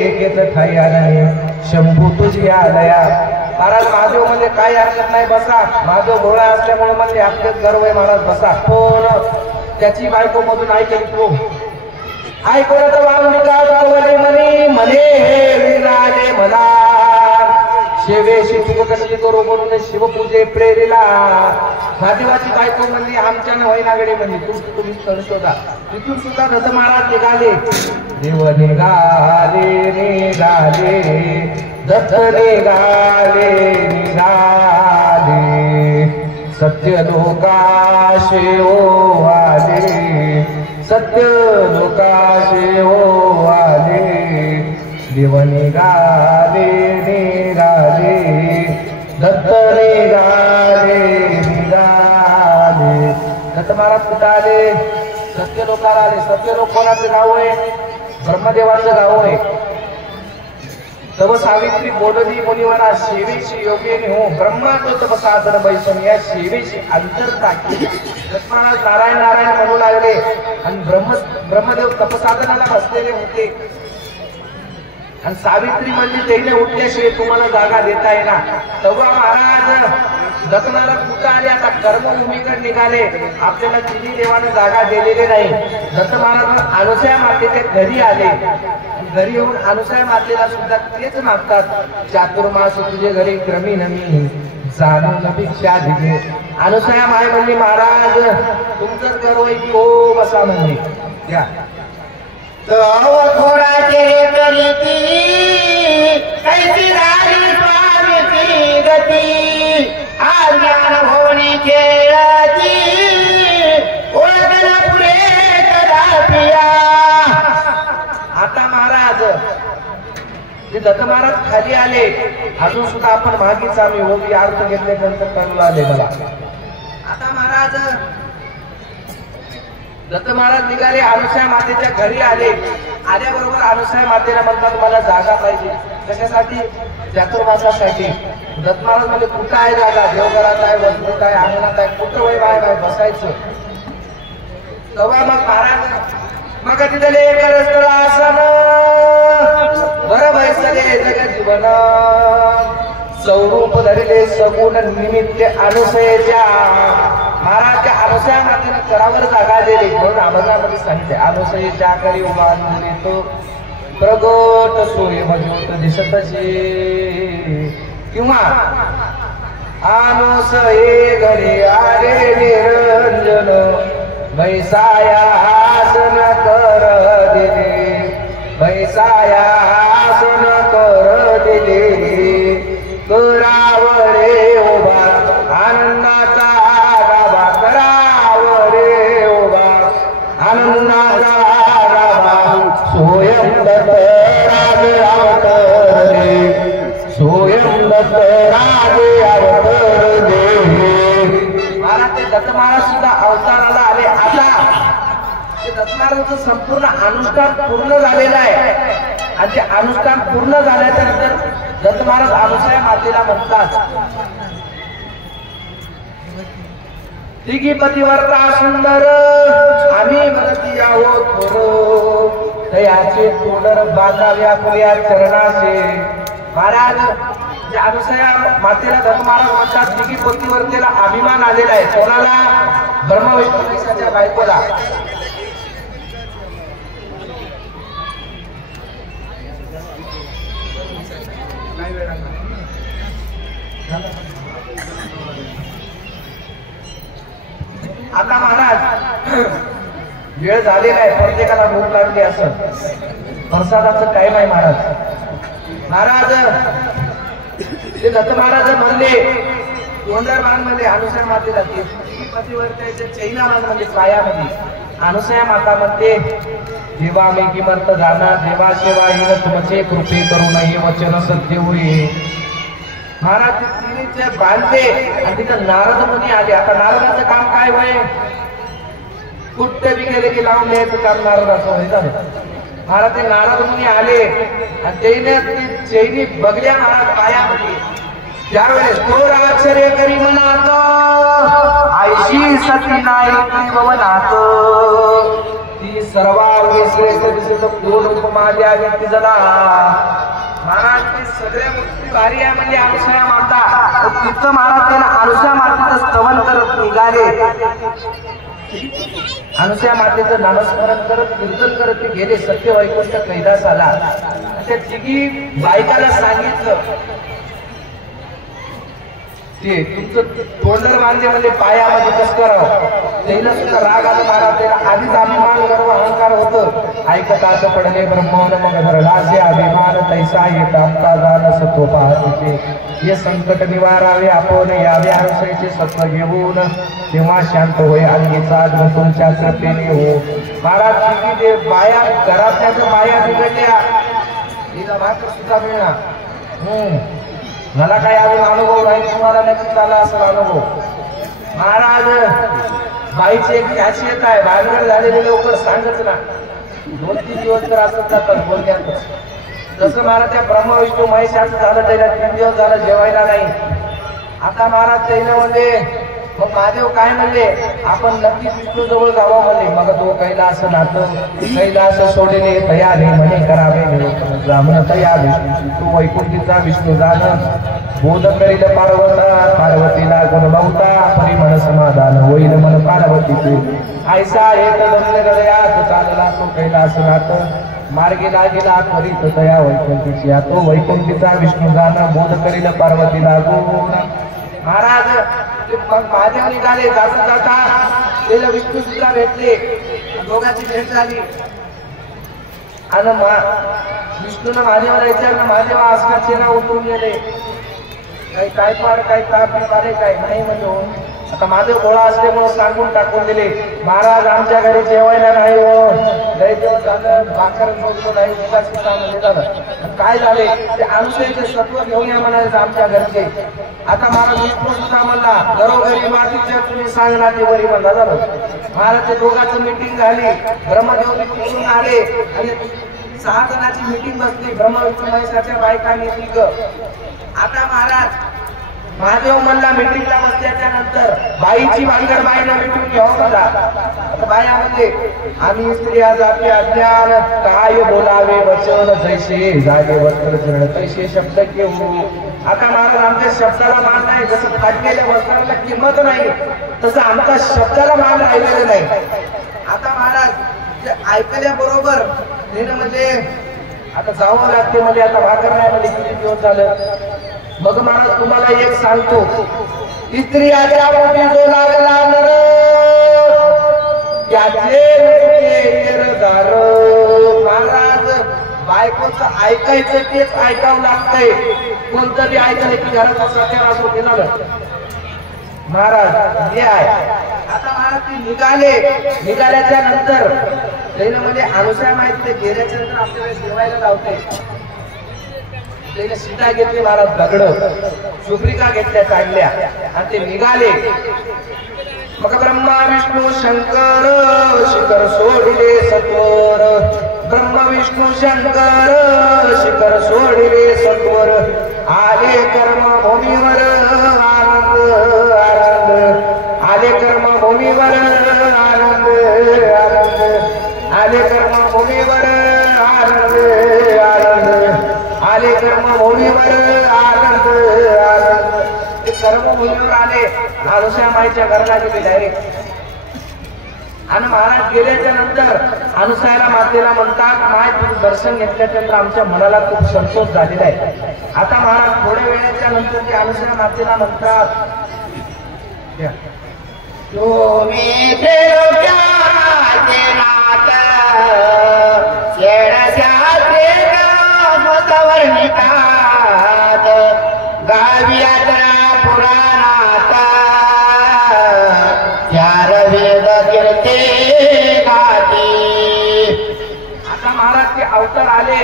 एकेच ठाई आले शंभू तुझी आलया. महाराज महादेव म्हणजे काही हरकत नाही बसा. महादेव भोळा असल्यामुळे म्हणजे आपलेच गर्व आहे महाराज बसा. पण त्याची बायको मधून ऐकली तो ऐकवत वावलिका गावली म्हणे म्हणे हे विराजे मला शिवेशी तू कशी करू म्हणून शिवपूजे प्रेरिला. महादेवाची बायको म्हणजे आमच्या होईनागडे म्हणजे तुम्ही स्थळ शोधा. तिथून सुद्धा दत्त महाराज निघाले. देव निघाले निघाले दत्त निघाले निघाले सत्य लोकाशे ओ आले सत्य लोकाशे ओ आले देव निघाले निघाले दत्त निघाले निघाले. दत्त महाराज कुठं आले? सत्य लोकाला आले. सत्य लोक कोणाचं गाव आहे? ब्रह्मदेवाचं गाव आहे. तब सावित्री बोलली मुनिवरा शेवेशी योगेने हो ब्रह्मा तो तप साधन बैसून या शेवेशी अंतर टाकली. दत्त महाराज नारायण नारायण म्हणू लागले आणि ब्रह्मदेव तपसाधनाला बसलेले होते. आणि सावित्री म्हणजे त्याने उठल्याशिवाय तुम्हाला जागा देता येणार. तेव्हा महाराज दत्त महाराज कुठं आले? आता कर्मभूमीकडे निघाले. आपल्याला तिन्ही देवाने जागा दिलेली नाही. दत्त महाराज अनुसया मातेच्या घरी आले. घरी येऊन अनुसया मातेला सुद्धा तेच मागतात चातुर्मास तुझे घरी क्रमी नमी जाणून भिक्षा दिले. अनुसया माय म्हणली महाराज तुमचंच गर्व आहे की हो बसा म्हणली द्या. थोराचे करीती कैसी झाली स्वामीची गती अज्ञान होणी खेळाची ओळखला पुरे कदापिया. आता महाराज ते दत्त महाराज खाली आले. अजून सुद्धा आपण मागीच आम्ही होती अर्थ घेतल्यानंतर कळू आले मला. आता महाराज दत्त महाराज निघाले. अनुसया मातेच्या घरी आले. आल्याबरोबर अनुसया मातेला म्हणतात मला जागा पाहिजे. कशासाठी? चातुर्मासासाठी. दत्त महाराज म्हणजे कुठं आहे जागा? देवघरात आहे, वसतीत आहे, अंगणात आहे, कुठं वय बाय बसायचं. तेव्हा मग महाराज मग तिथले करस्थळ आसन बर बैसले जग जीवन स्वरूप धरले सगुण निमित्त अनुसयेच्या. महाराज त्या अनुसया मातेने करावर जागा दिली म्हणून अभंगामध्ये सांगितले अनुसयेच्या करी उभा येतो प्रगट सोय भजवत दिसतशी किंवा अनुसये घरी आले निरंजन बैसाया आसन कर दिले बैसाया आसन कर दिले करावरे उभा आनंदाचा गाभा करावरे उभा आनंदाचा गाभा सोयम दत्त राज अवतरे सोयम दत्त राज अवतरे. महाराज ते दत्त महाराज सुद्धा अवताराला आले. आता ते दत्त महाराजांचं संपूर्ण अनुष्ठान पूर्ण झालेलं आहे. आणि ते अनुष्ठान पूर्ण झाल्याच्या नंतर दत्त महाराज अनुसया मातेला म्हणतात तिघी पतिवर्ता सुंदर आम्ही म्हणती आहोत थोर तयाचे तोडर बांधाव्या पुऱ्या चरणाचे. महाराज अनुसया मातेला दत्त महाराज म्हणतात तिघी पतिवर्तेला अभिमान आलेला आहे. कोणाला? ब्रह्मा विष्णू महेशाच्या बायकोला. आता महाराज वेळ झालेला आहे. प्रत्येकाला भूक लागली असं प्रसादाचं टाइम आहे. महाराज ते दत्त महाराज म्हणले तोंडर मध्ये अनुसया मातेला पतिवर्त्याच्या चैना म्हणजे पायामध्ये अनुसया माता म्हणते देवा मी किमर्थ जाणार देवा सेवा हिन तुमचे कृपे करू नये वचन सत्य होई. महाराज तिने बांधले आणि तिथं नारद मुनी आले. आता नारदाचं काम काय होय? कुठे बी गेले की लावून द्यायचं काम नारदाचं होय झालं. महाराज ते नारद मुनी आले आणि त्याने चैनी बघल्या महाराज पायामध्ये त्यावेळेस थोर आश्चर्य करी मनात आयशी सती नाही भवनात ती सर्वांगी श्रेष्ठ दिसत कोण उपमा द्यावी ती जला महाराज ते सगळ्या गोष्टी भारी आहे म्हणजे अनुसया माता तिथं महाराज त्यांना अनुसया मातेचं स्तवन करत निघाले अनुसया मातेचं नामस्मरण करत कीर्तन करत ते गेले सत्य वैकुंठ कैलासाला त्या तिघी बायकाला सांगितलं ते तुमचं तोंडर बांधले म्हणजे पायामध्ये कसं करावं त्याला सुद्धा राग आला महाराज त्याला आधीच अभिमान गर्व अहंकार होतं ऐकत असं पडले ब्रह्मांड मग धरलासे अभिमान तैसा येत आमचा जाण सत्व पाहते हे संकट निवारावे आपण यावे अनुसयाचे सत्व घेऊन तेव्हा शांत होय अंगीचा तुमच्या कृपेने हो महाराज किती ते बाया घरातल्या बाया बिघडल्या हिला मात्र सुद्धा मिळणार मला काही अजून अनुभव नाही तुम्हाला नक्की झाला असेल अनुभव महाराज बाईची एक खासियत आहे भानगड झालेले लवकर सांगच ना 2-3 दिवस तर असत जातात बोलण्यात जसं महाराज त्या ब्रह्मा विष्णू महेश असं झालं त्याला 3 दिवस झालं जेवायला नाही आता महाराज त्याला म्हणजे मग महादेव काय म्हणले आपण नक्की विष्णू जवळ जावं म्हणले मग तो कैलास नातं कैलास सोडले तयारे म्हणे करावे ब्राह्मण तया विष्णू तो वैकुंठीचा विष्णू जाण बोध करील पार्वतीला गुणवता परिमळ समाधान होईल मन पार्वतीचे ऐसा एक दंड गळयात चालला तो कैलास नात मार्गे लागेला त्वरित तया वैकुंठीची तो वैकुंठीचा विष्णू जाण बोध करील पार्वतीला गुण महाराज महादेव निघाले जाता जाता त्याला विष्णू सुद्धा भेटले दोघांची भेट झाली आणि विष्णूनं महादेवाला विचारलं महादेवा आज का चेहरा उतरून गेले काही काय पार काही ताप आले काय नाही म्हणजे आता महादेव गोळा असल्यामुळे सांगून टाकून दिले महाराज आमच्या घरी जेवायला नाही हो दैदेव झालं भाकर बोलतो नाही उपास म्हणजे झालं काय झाले ते अनुसयाचे सत्व घेऊन या म्हणायचं आमच्या घरचे आता महाराज विष्णू सुद्धा म्हणला घरोघरी मातीच्या तुम्ही सांगणार ते बरी म्हणला झालं महाराज ते दोघांचं मीटिंग झाली ब्रह्मदेव तिकडून आले आणि 6 जणांची मीटिंग बसली ब्रह्मा विष्णू महेशाच्या बायकांनी तिघ आता महाराज महादेव म्हणला मीटिंगला बसल्याच्या नंतर बाईची भानगड बाईनं मीटिंग घ्यावं मला आता बाया म्हणले आम्ही स्त्रिया जाती अज्ञान काय बोलावे वचन जैसे जागे वस्त्र चरण तैसे शब्द घेऊ आता महाराज आमच्या शब्दाला मान नाही जसं फाटलेल्या वस्त्राला किंमत नाही तसं आमच्या शब्दाला मान राहिलेलं नाही आता महाराज ऐकल्याबरोबर नेणं म्हणजे आता जावं लागते म्हणजे आता भाकर नाही म्हणजे किती दिवस झालं मग महाराज तुम्हाला एक सांगतो स्त्रियाच्या पोटी जो लागला नर त्याचे महाराज बायकोचं ऐकायचं तेच ऐकावं लागतंय कोणतं बी ऐकलं की घराचा सत्यार असो केलं महाराज हे आहे आता महाराज ते निघाल्याच्या नंतर त्याला म्हणजे अनुसया माहिती गेल्याच्या नंतर आपल्याला जेवायला लावते त्याने सीता घेतली महाराज दगड सुप्रिका घेतल्या चांगल्या आणि ते निघाले मग ब्रह्मा विष्णू शंकर शिखर सोडिले सत्वर ब्रह्मा विष्णू शंकर शिखर सोडिले सत्वर आले कर्मभूमीवर आनंद आनंद आले कर्मभूमीवर आनंद आनंद आले कर्मभूमीवर आनंद आनंद आले कर्मभूमीवर आनंद आनंद ते कर्मभूमीवर आले अनुसया माईच्या घरला गेले डायरेक्ट आणि महाराज गेल्याच्या नंतर अनुसयाला मातेला म्हणतात माय तुम्ही दर्शन घेतल्याच्या नंतर आमच्या मनाला खूप संतोष झालेला आहे आता महाराज थोड्या वेळाच्या नंतर ते अनुसया मातेला म्हणतात तुम्ही वर्णितात गावी यात्रा पुराणात चार वेद कीर्ते गाती आता महाराज ते अवतार आले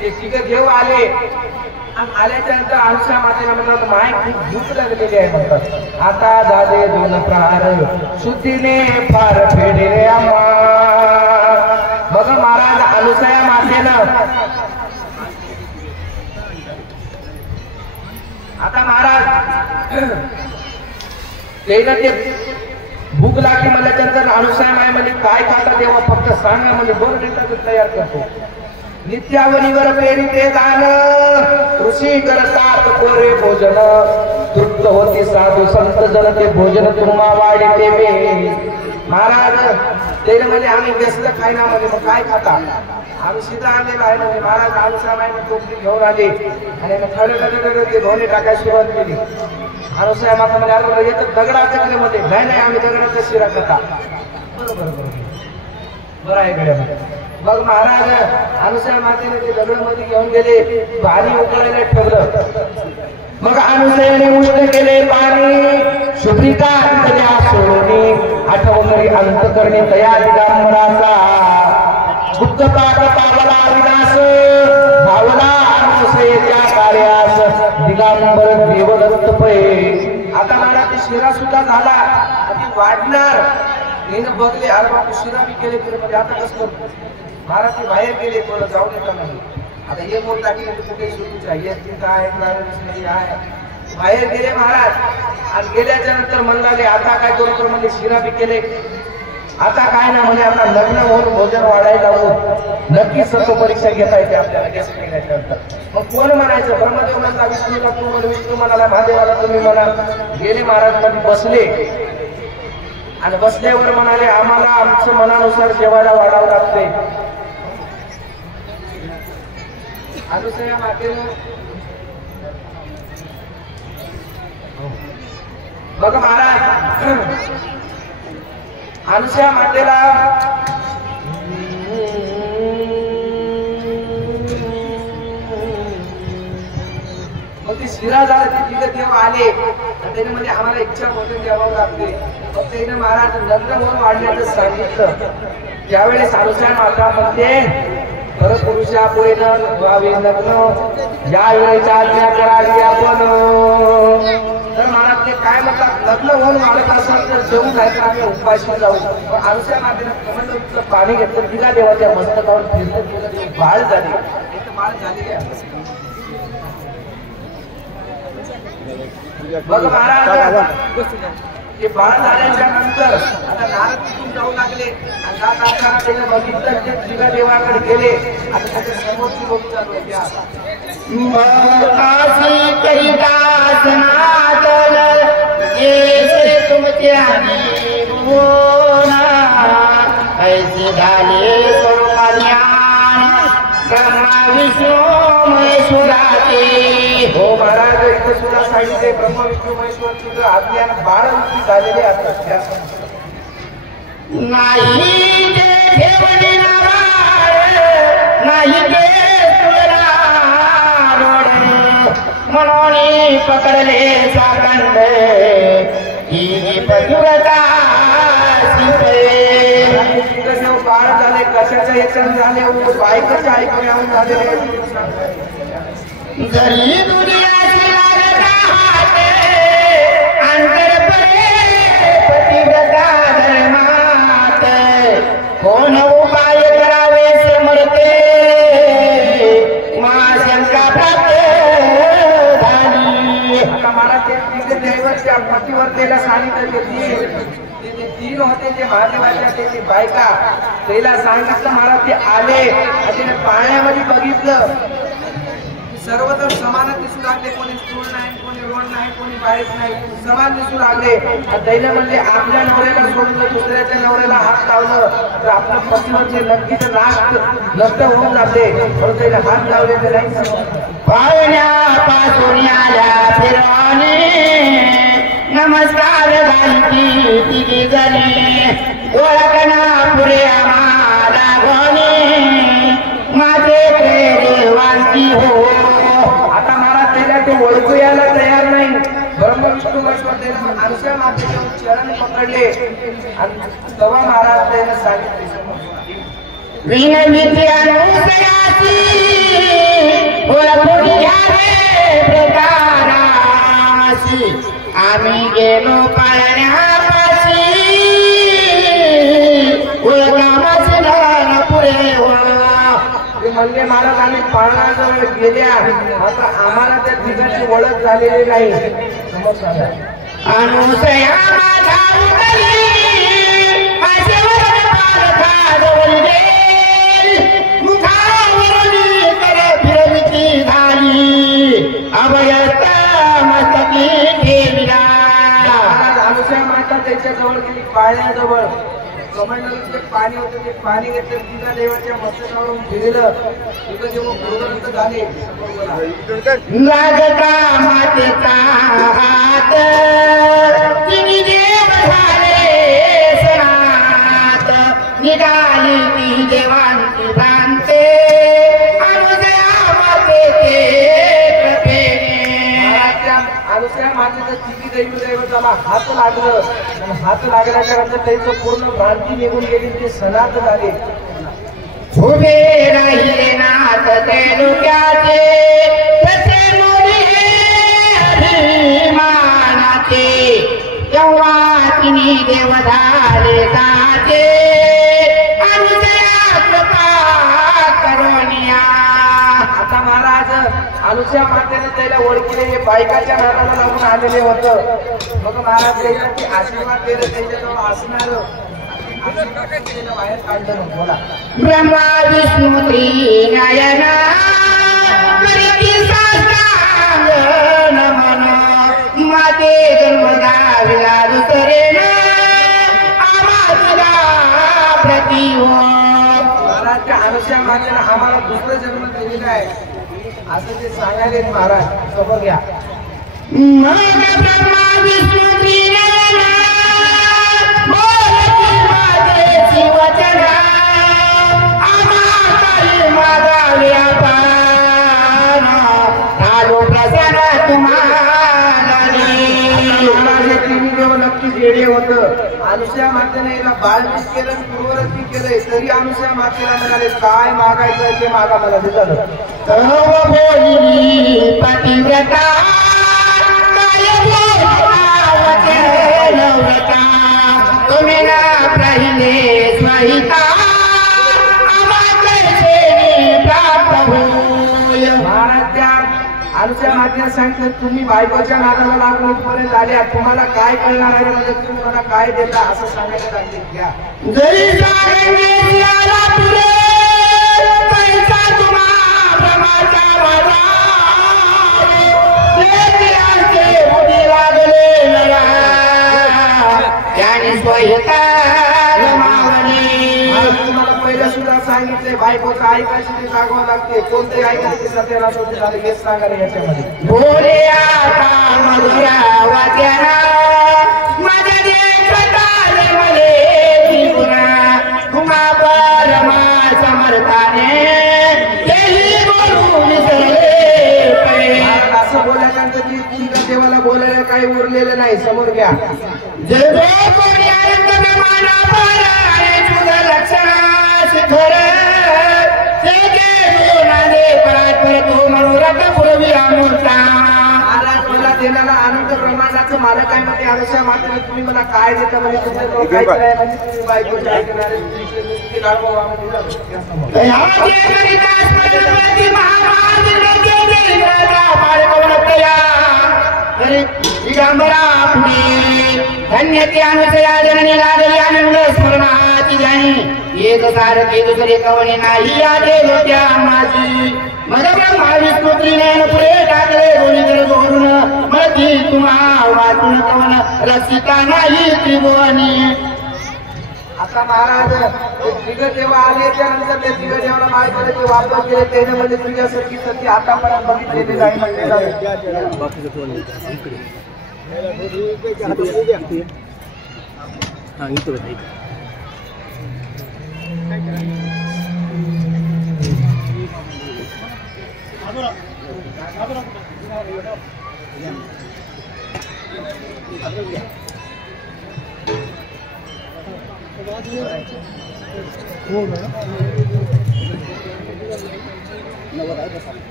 ते शिखदेव आले आणि आल्याच्या नंतर अनुसया मातेला म्हणतात माय खूप भूक लागलेली आहे म्हणतात आता झाले 2 प्रहार शुद्धीने फार फेडले आम्हा मग महाराज अनुसया मातेनं आता महाराज त्याला ते भूक लागली मला त्यांचं अनुसार आहे म्हणजे काय खाता तेव्हा फक्त सांगा म्हणजे 2 मिनिटात तयार करतो. नित्यावनीवर प्रेरिते दान ऋषी करतात कोरे भोजन तृप्त होती साधू संत जन ते भोजन तुम्हा वाढते मे. महाराज ते म्हणजे आम्ही व्यस्त खायना म्हणजे मग काय खाता आम्ही सीधा आणलेला आहे म्हणजे महाराज अनुसार आहे टोपली घेऊन आले आणि खडे ते धोने टाकायला सुरुवात केली. अनुसार माता म्हणजे आता येतं दगडाच्या मध्ये नाही आम्ही दगडाचा शिरा खाता. बरं आहे गड्यामध्ये. मग महाराज अनुसूया मातेने ते दगडामध्ये घेऊन गेले पाणी उकळायला ठेवलं. मग अनुसूयाने उष्ण केले पाणी शुभ्रिका अंतर्या सोडणी आठवणारी अंतकरणे तया दिगंबराचा गुप्तपाठ पावला विनाश भावना अनुसूयेच्या कार्यास दिगंबर देवदत्त पै. आता मला ते शिरा सुद्धा झाला आणि वाढणार हिनं बघले अरे बापू शिरा बी केले तरी म्हणजे आता कसं करतो. महाराज ते बाहेर गेले कोण जाऊन येतं नाही. आता हे बोल टाकले कुठे सुरूच आहे काय बाहेर गेले महाराज आणि गेल्याच्या नंतर म्हणाले आता काय करू म्हणजे शिरा बी केले आता काय ना म्हणजे आता लग्न होऊन भोजन वाढायला होऊन नक्की सत्व परीक्षा घेता येते आपल्याला गॅस केल्याच्या नंतर. मग कोण म्हणायचं ब्रह्मदेव म्हणता विष्णूला तू म्हण विष्णू म्हणाला महादेवाला तुम्ही म्हणा. गेले महाराज मध्ये बसले आणि बसल्यावर म्हणाले आम्हाला आमचं मनानुसार जेवायला वाढावं लागते. अनुसूया मातेनं बघा महाराज अनुसूया मातेला मग ती शिरा झाला तिथे तेव्हा आले आणि त्याने म्हणजे आम्हाला इच्छा भोजन द्यावं लागते. मग त्याने महाराज लग्न म्हणून वाढण्याचं सांगितलं. त्यावेळेस अनुसूया माता म्हणते परपुरुषा पुढे न व्हावे लग्न या वेळेच्या आज्ञा करावी आपण. तर महाराज ते काय म्हणतात लग्न होऊन वाढत असेल तर जेवून जायचं आम्ही उपाशी जाऊ. अनुसूया मातेनं कमंडलूचं पाणी घेतलं तिला देवाच्या मस्तकावर फिरलं गेलं बाळ झाली. बाळ झालेली आहे बघ महाराज. ते बाळ झाल्याच्या नंतर आता नारद तिथून जाऊ लागले आणि जात असताना त्याने बघितलं ते शिवा देवाकडे गेले. आता त्याच्या समोरची गोष्ट चालू आहे त्या तुमचे ऐसे झाले ब्रह्मा विष्णू महेश्वराचे. हो महाराज इथं सुद्धा सांगितले ब्रह्मा विष्णू महेश्वर सुद्धा अज्ञान बाळ वृत्ती झालेले असतात. नाही ते ठेवलेला बाळ नाही ते तुला म्हणून पकडले साखंड ही पतिव्रता बाळ झाले कशाच्या याच्यानं झाले बायकाच्या ऐकण्याहून झालेले. जरी दुनियाची अंतर पतिव्रता धर्मात कोण उपाय करावे समर्थे मा शंका प्राप्त झाली. आता मला ते दैवत त्या पतिव्रतेला सांगितलं तीन होते ते महादेवाच्या त्याची बायका त्याला सांगितलं मला ते आले आणि पाण्यामध्ये बघितलं सर्वजण समान दिसू लागले. कोणी स्थूळ नाही कोणी रोड नाही कोणी बारीक नाही समान दिसू लागले. दैन्य म्हणजे आपल्या नवऱ्याला सोडून दुसऱ्याच्या नवऱ्याला हात लावलं तर आपल्या पतीवरचे नक्कीच नष्ट होऊन जाते म्हणून त्याला हात लावले नाही. पाहुण्यापासून आल्या फिरवाने नमस्कार घालती तिघी जणी ओळखना पुरे आम्हाला घोणे माझे देवांची हो. आता महाराज त्याला ते ओळखू यायला तयार नाही. ब्रह्म विष्णू महेश्वर त्याला अनुसूया मातेचे चरण पकडले आणि तेव्हा महाराज त्याने सांगितले विनविती अनुसयाची ओळखून घ्यावे प्रकाराशी आम्ही गेलो पाळण्यापाशी ओळखामाची नान पुरे हो. म्हणजे महाराज आम्ही पाळणाजवळ गेल्या मात्र आम्हाला त्या तिघांची ओळख झालेली नाही. अनुसया माझा उतरली, आशेवर पालखाजवळ गेली, मुखावरली कर फिरविती झाली, अभयस्त मस्तकी ठेविला. अनुसया माता त्याच्या जवळ गेली, पाळण्याजवळ कमंडलूचं जे पाणी होतं ते पाणी घेतलं, तिला देवाच्या मस्तकावरून फिरलं. तिथं जेव्हा पूर्वंत झाले लागता मातेचा हात, तिने देव झाले सनात, निघाली ती देवांची भ्रांते, अनुसया मातेचे कृपेने. अनुसया मातेचं तिघी दैवताला हात लागलं आणि हात लागल्याच्या नंतर त्याचं पूर्ण भ्रांती निघून गेली, ते सनात झाले. उभे राहिले नाथ तेलुक्याचे, तसे मोरे अभिमानाचे, तेव्हा तिने देव झाले साचे, अनुसया कृपा करुणिया. आता महाराज अनुसया मातेने त्याला ओळखीले, हे बायकाच्या नादाला लागून आलेले होतं. मग महाराज त्याला ते आशीर्वाद दिले, त्यांच्याजवळ असणार बाहेर काढलं. बोला. ब्रह्मा विष्णू त्रिनयना, करीती साष्टांग नमन, माते जन्मदा विला दुसरेन, आम्हाला प्रतिहो. महाराज त्या अनुसया मातेने आम्हाला दुसरा जन्म दिलेला आहे असं ते सांगायले. महाराज समोर घ्या. मग ब्रह्मा विष्णू त्रिनयना, बोलती मातेची वचना, आम्हाला माझा व्यापार, राजो प्रसन्न तुम्हाला. महाराज तिन्ही देव नक्की जेडे होतं. अनुसया मातेने याला बाळवीस केलं, पूर्वरती केलंय, तरी अनुसया मातेला म्हणाले काय मागायचं ते मागा, मला ते झालं. बोलली पतिव्रता, काय बोलता तुम्ही ना प्रहिले स्वहिता, प्राप्त होय. महाराज त्या अनुसया मातेने सांगितलं तुम्ही बायकोच्या नादाला लागून पर्यंत आल्या, तुम्हाला काय कळणार आहे, म्हणजे तुम्ही मला काय देता असं सांगायला लागले. घ्या. जरी सारंगी आला पुढे, पैसा तुम्हा ब्रह्माच्या वादारे, लेकी असते उडी लागले नरा, त्याने स्वयता गमावले. तुम्हाला पहिलं सुद्धा सांगितले बायकोचं ऐकायचं ते जागवावं लागते, कोणते ऐकायचे ते सत्याला सोडते झाले हेच सांगा याच्यामध्ये. बोले आता मधुरा वाद्याना, माझ्या देखताले मले त्रिपुरा, तुम्हा परमा समर्थाने, तेही बोलू विसरले पळे. असं बोलल्यानंतर ती तिला देवाला बोलायला काही उरलेलं नाही. समोर घ्या. जय जय कोणी आनंद माना पर, आणि तुझं लक्षणा शिखर, ते जे गुणाने परात्पर तू मनोरथ पुरवी अमूर्ता. महाराज मला देणारा आनंद प्रमाणाचं मला काय म्हणते अनुसया मातेने तुम्ही मला काय देता, म्हणजे तुमच्याजवळ काय करायला, म्हणजे तुम्ही बायकोच्या ऐकणारे ते गाढवा आम्हाला दिलं. धन्य ती अनुसया जननी लागली आनंद स्मरणाची जाणी, एक सारखे दुसरे कवणे नाही आले होत्या माझी. मग ब्रह्मा विष्णू त्रिनयन पुढे टाकले दोन्हीकडे जोडून, मधी तुम्हा वाचून कवन रसिका नाही त्रिभुवनी. आता महाराज तिघ देवा आले, त्यानंतर त्या तिघ देवाला मायकडे जे वापर केले त्याने म्हणजे तुझ्यासारखी सती आतापर्यंत बघितलेली नाही म्हणजे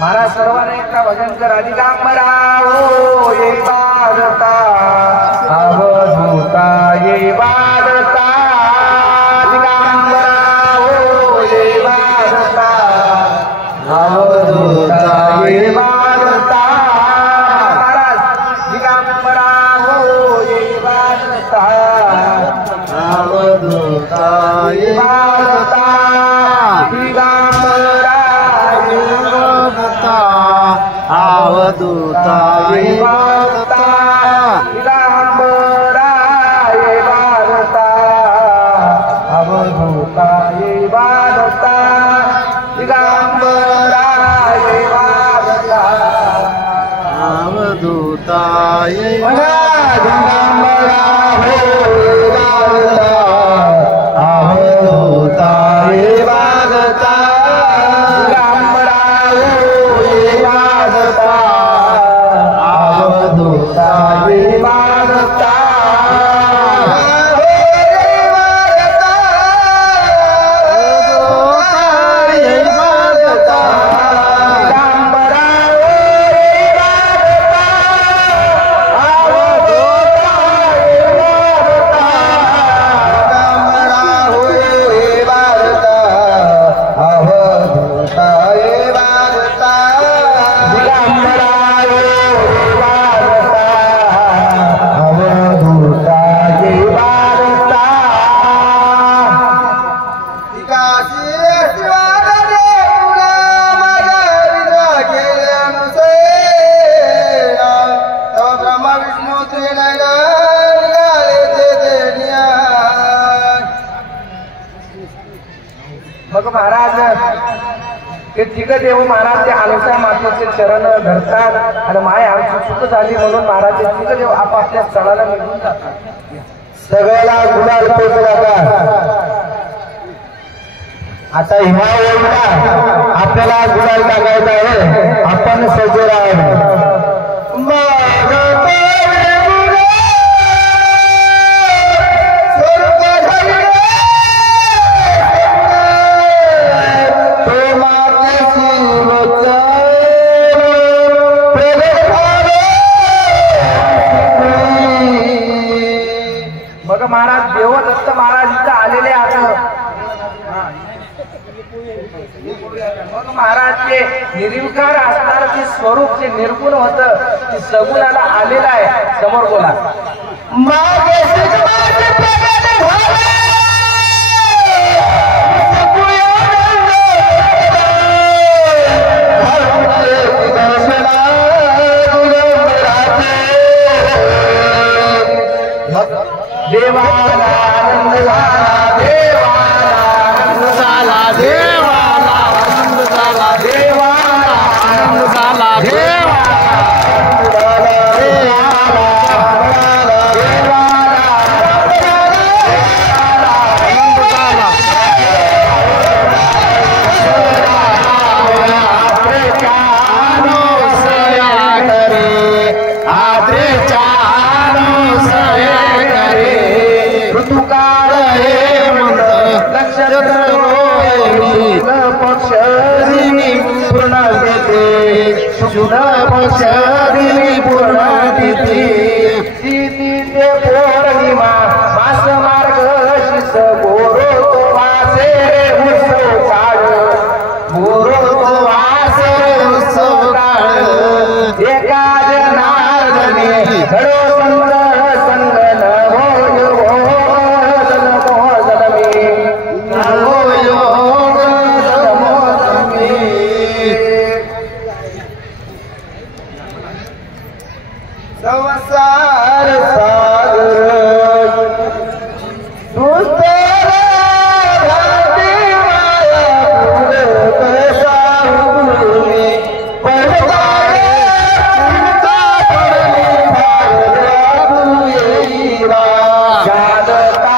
महाराज सर्वांना एकदा भजन करा. दिगंबरा हो ये बारता, अवधूता ये बारता, दिगंबरा हो ये बारता. अवधूता भारता दिगंबरा भक्ता अवधूता भारता दिगंबरा भारता अवधूता भारता दिगंबरा भारता अवधूता दिगंबरा ते तिघ देव महाराज ते आलसा मातेचे चरण धरतात आणि माय आमची चूक झाली म्हणून महाराज ते तिघ देव आपापल्या स्थळाला निघून जातात. सगळ्याला गुलाल पोचला का आता हिवाळ्याला आपल्याला गुलाल टाकायचा आहे. आपण सज्ज राहावे. महाराज देवदत्त महाराज इथं आलेले आता मग महाराजचे निर्विकार असणार जे स्वरूप जे निर्गुण होतं ते सगुणाला आलेलं आहे. समोर बोला. देवाला आनंद झाला देवाला आनंद झाला देवाला आनंद झाला पौर्णिमा मास मार्ग शिस गोरो तो वासे उत्सव काळ गोरो तो वासे उत्सव काळ एका जनार्दने घडो संग न होय भोजन भोजनमी न होय भोजन भोजनमी. संसार सागर दुस्तर देवाला कसा उगुले पडताळे चिंता पडली भागला जादता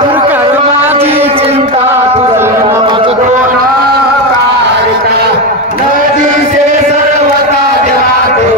दुर्कर्माची चिंता तुझा कारिका नदीचे सर्वता जातो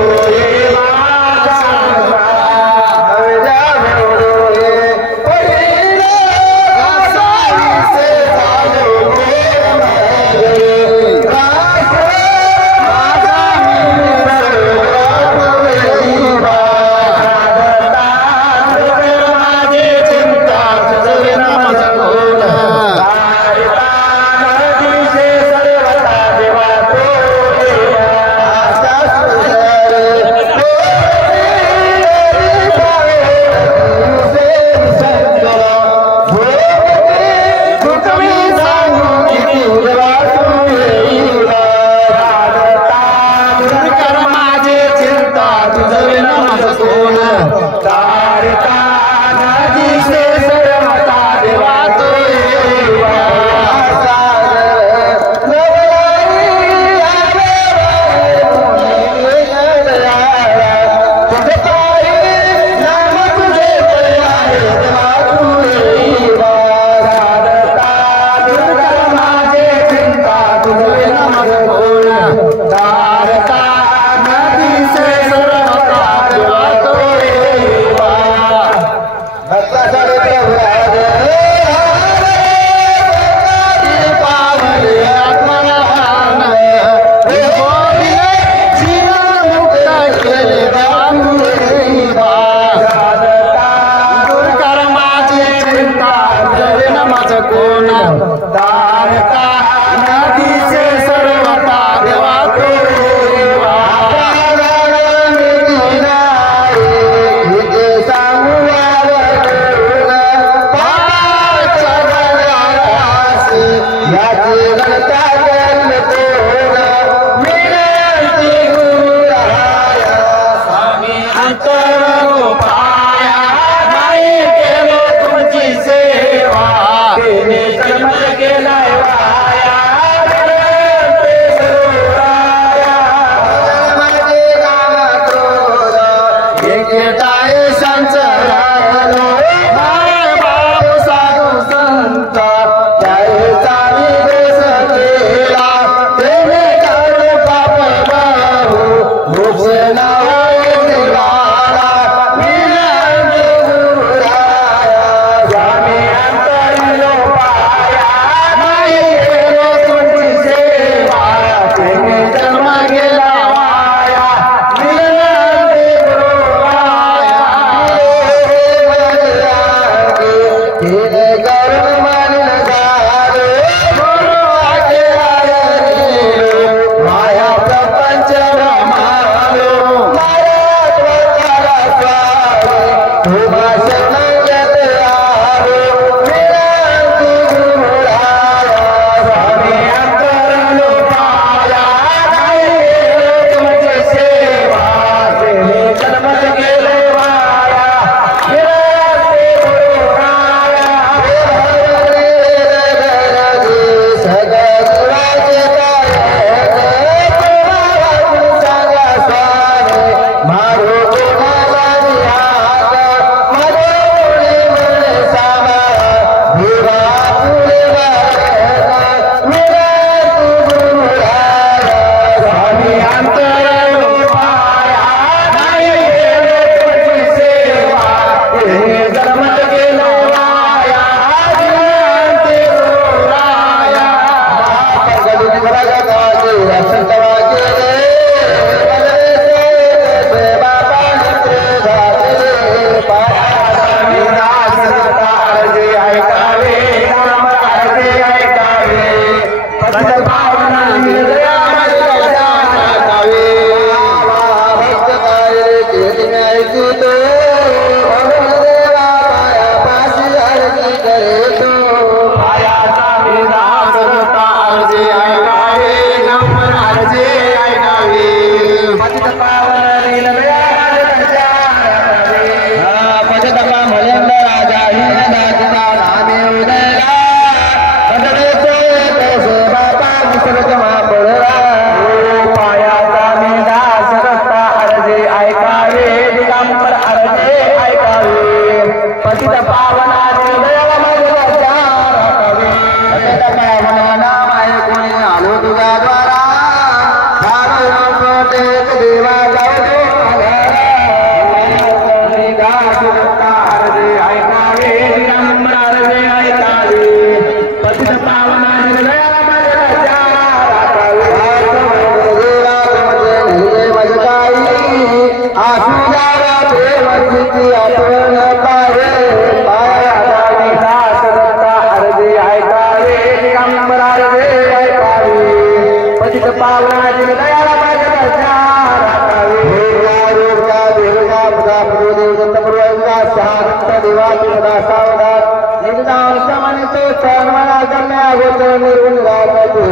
निर्गुण गायक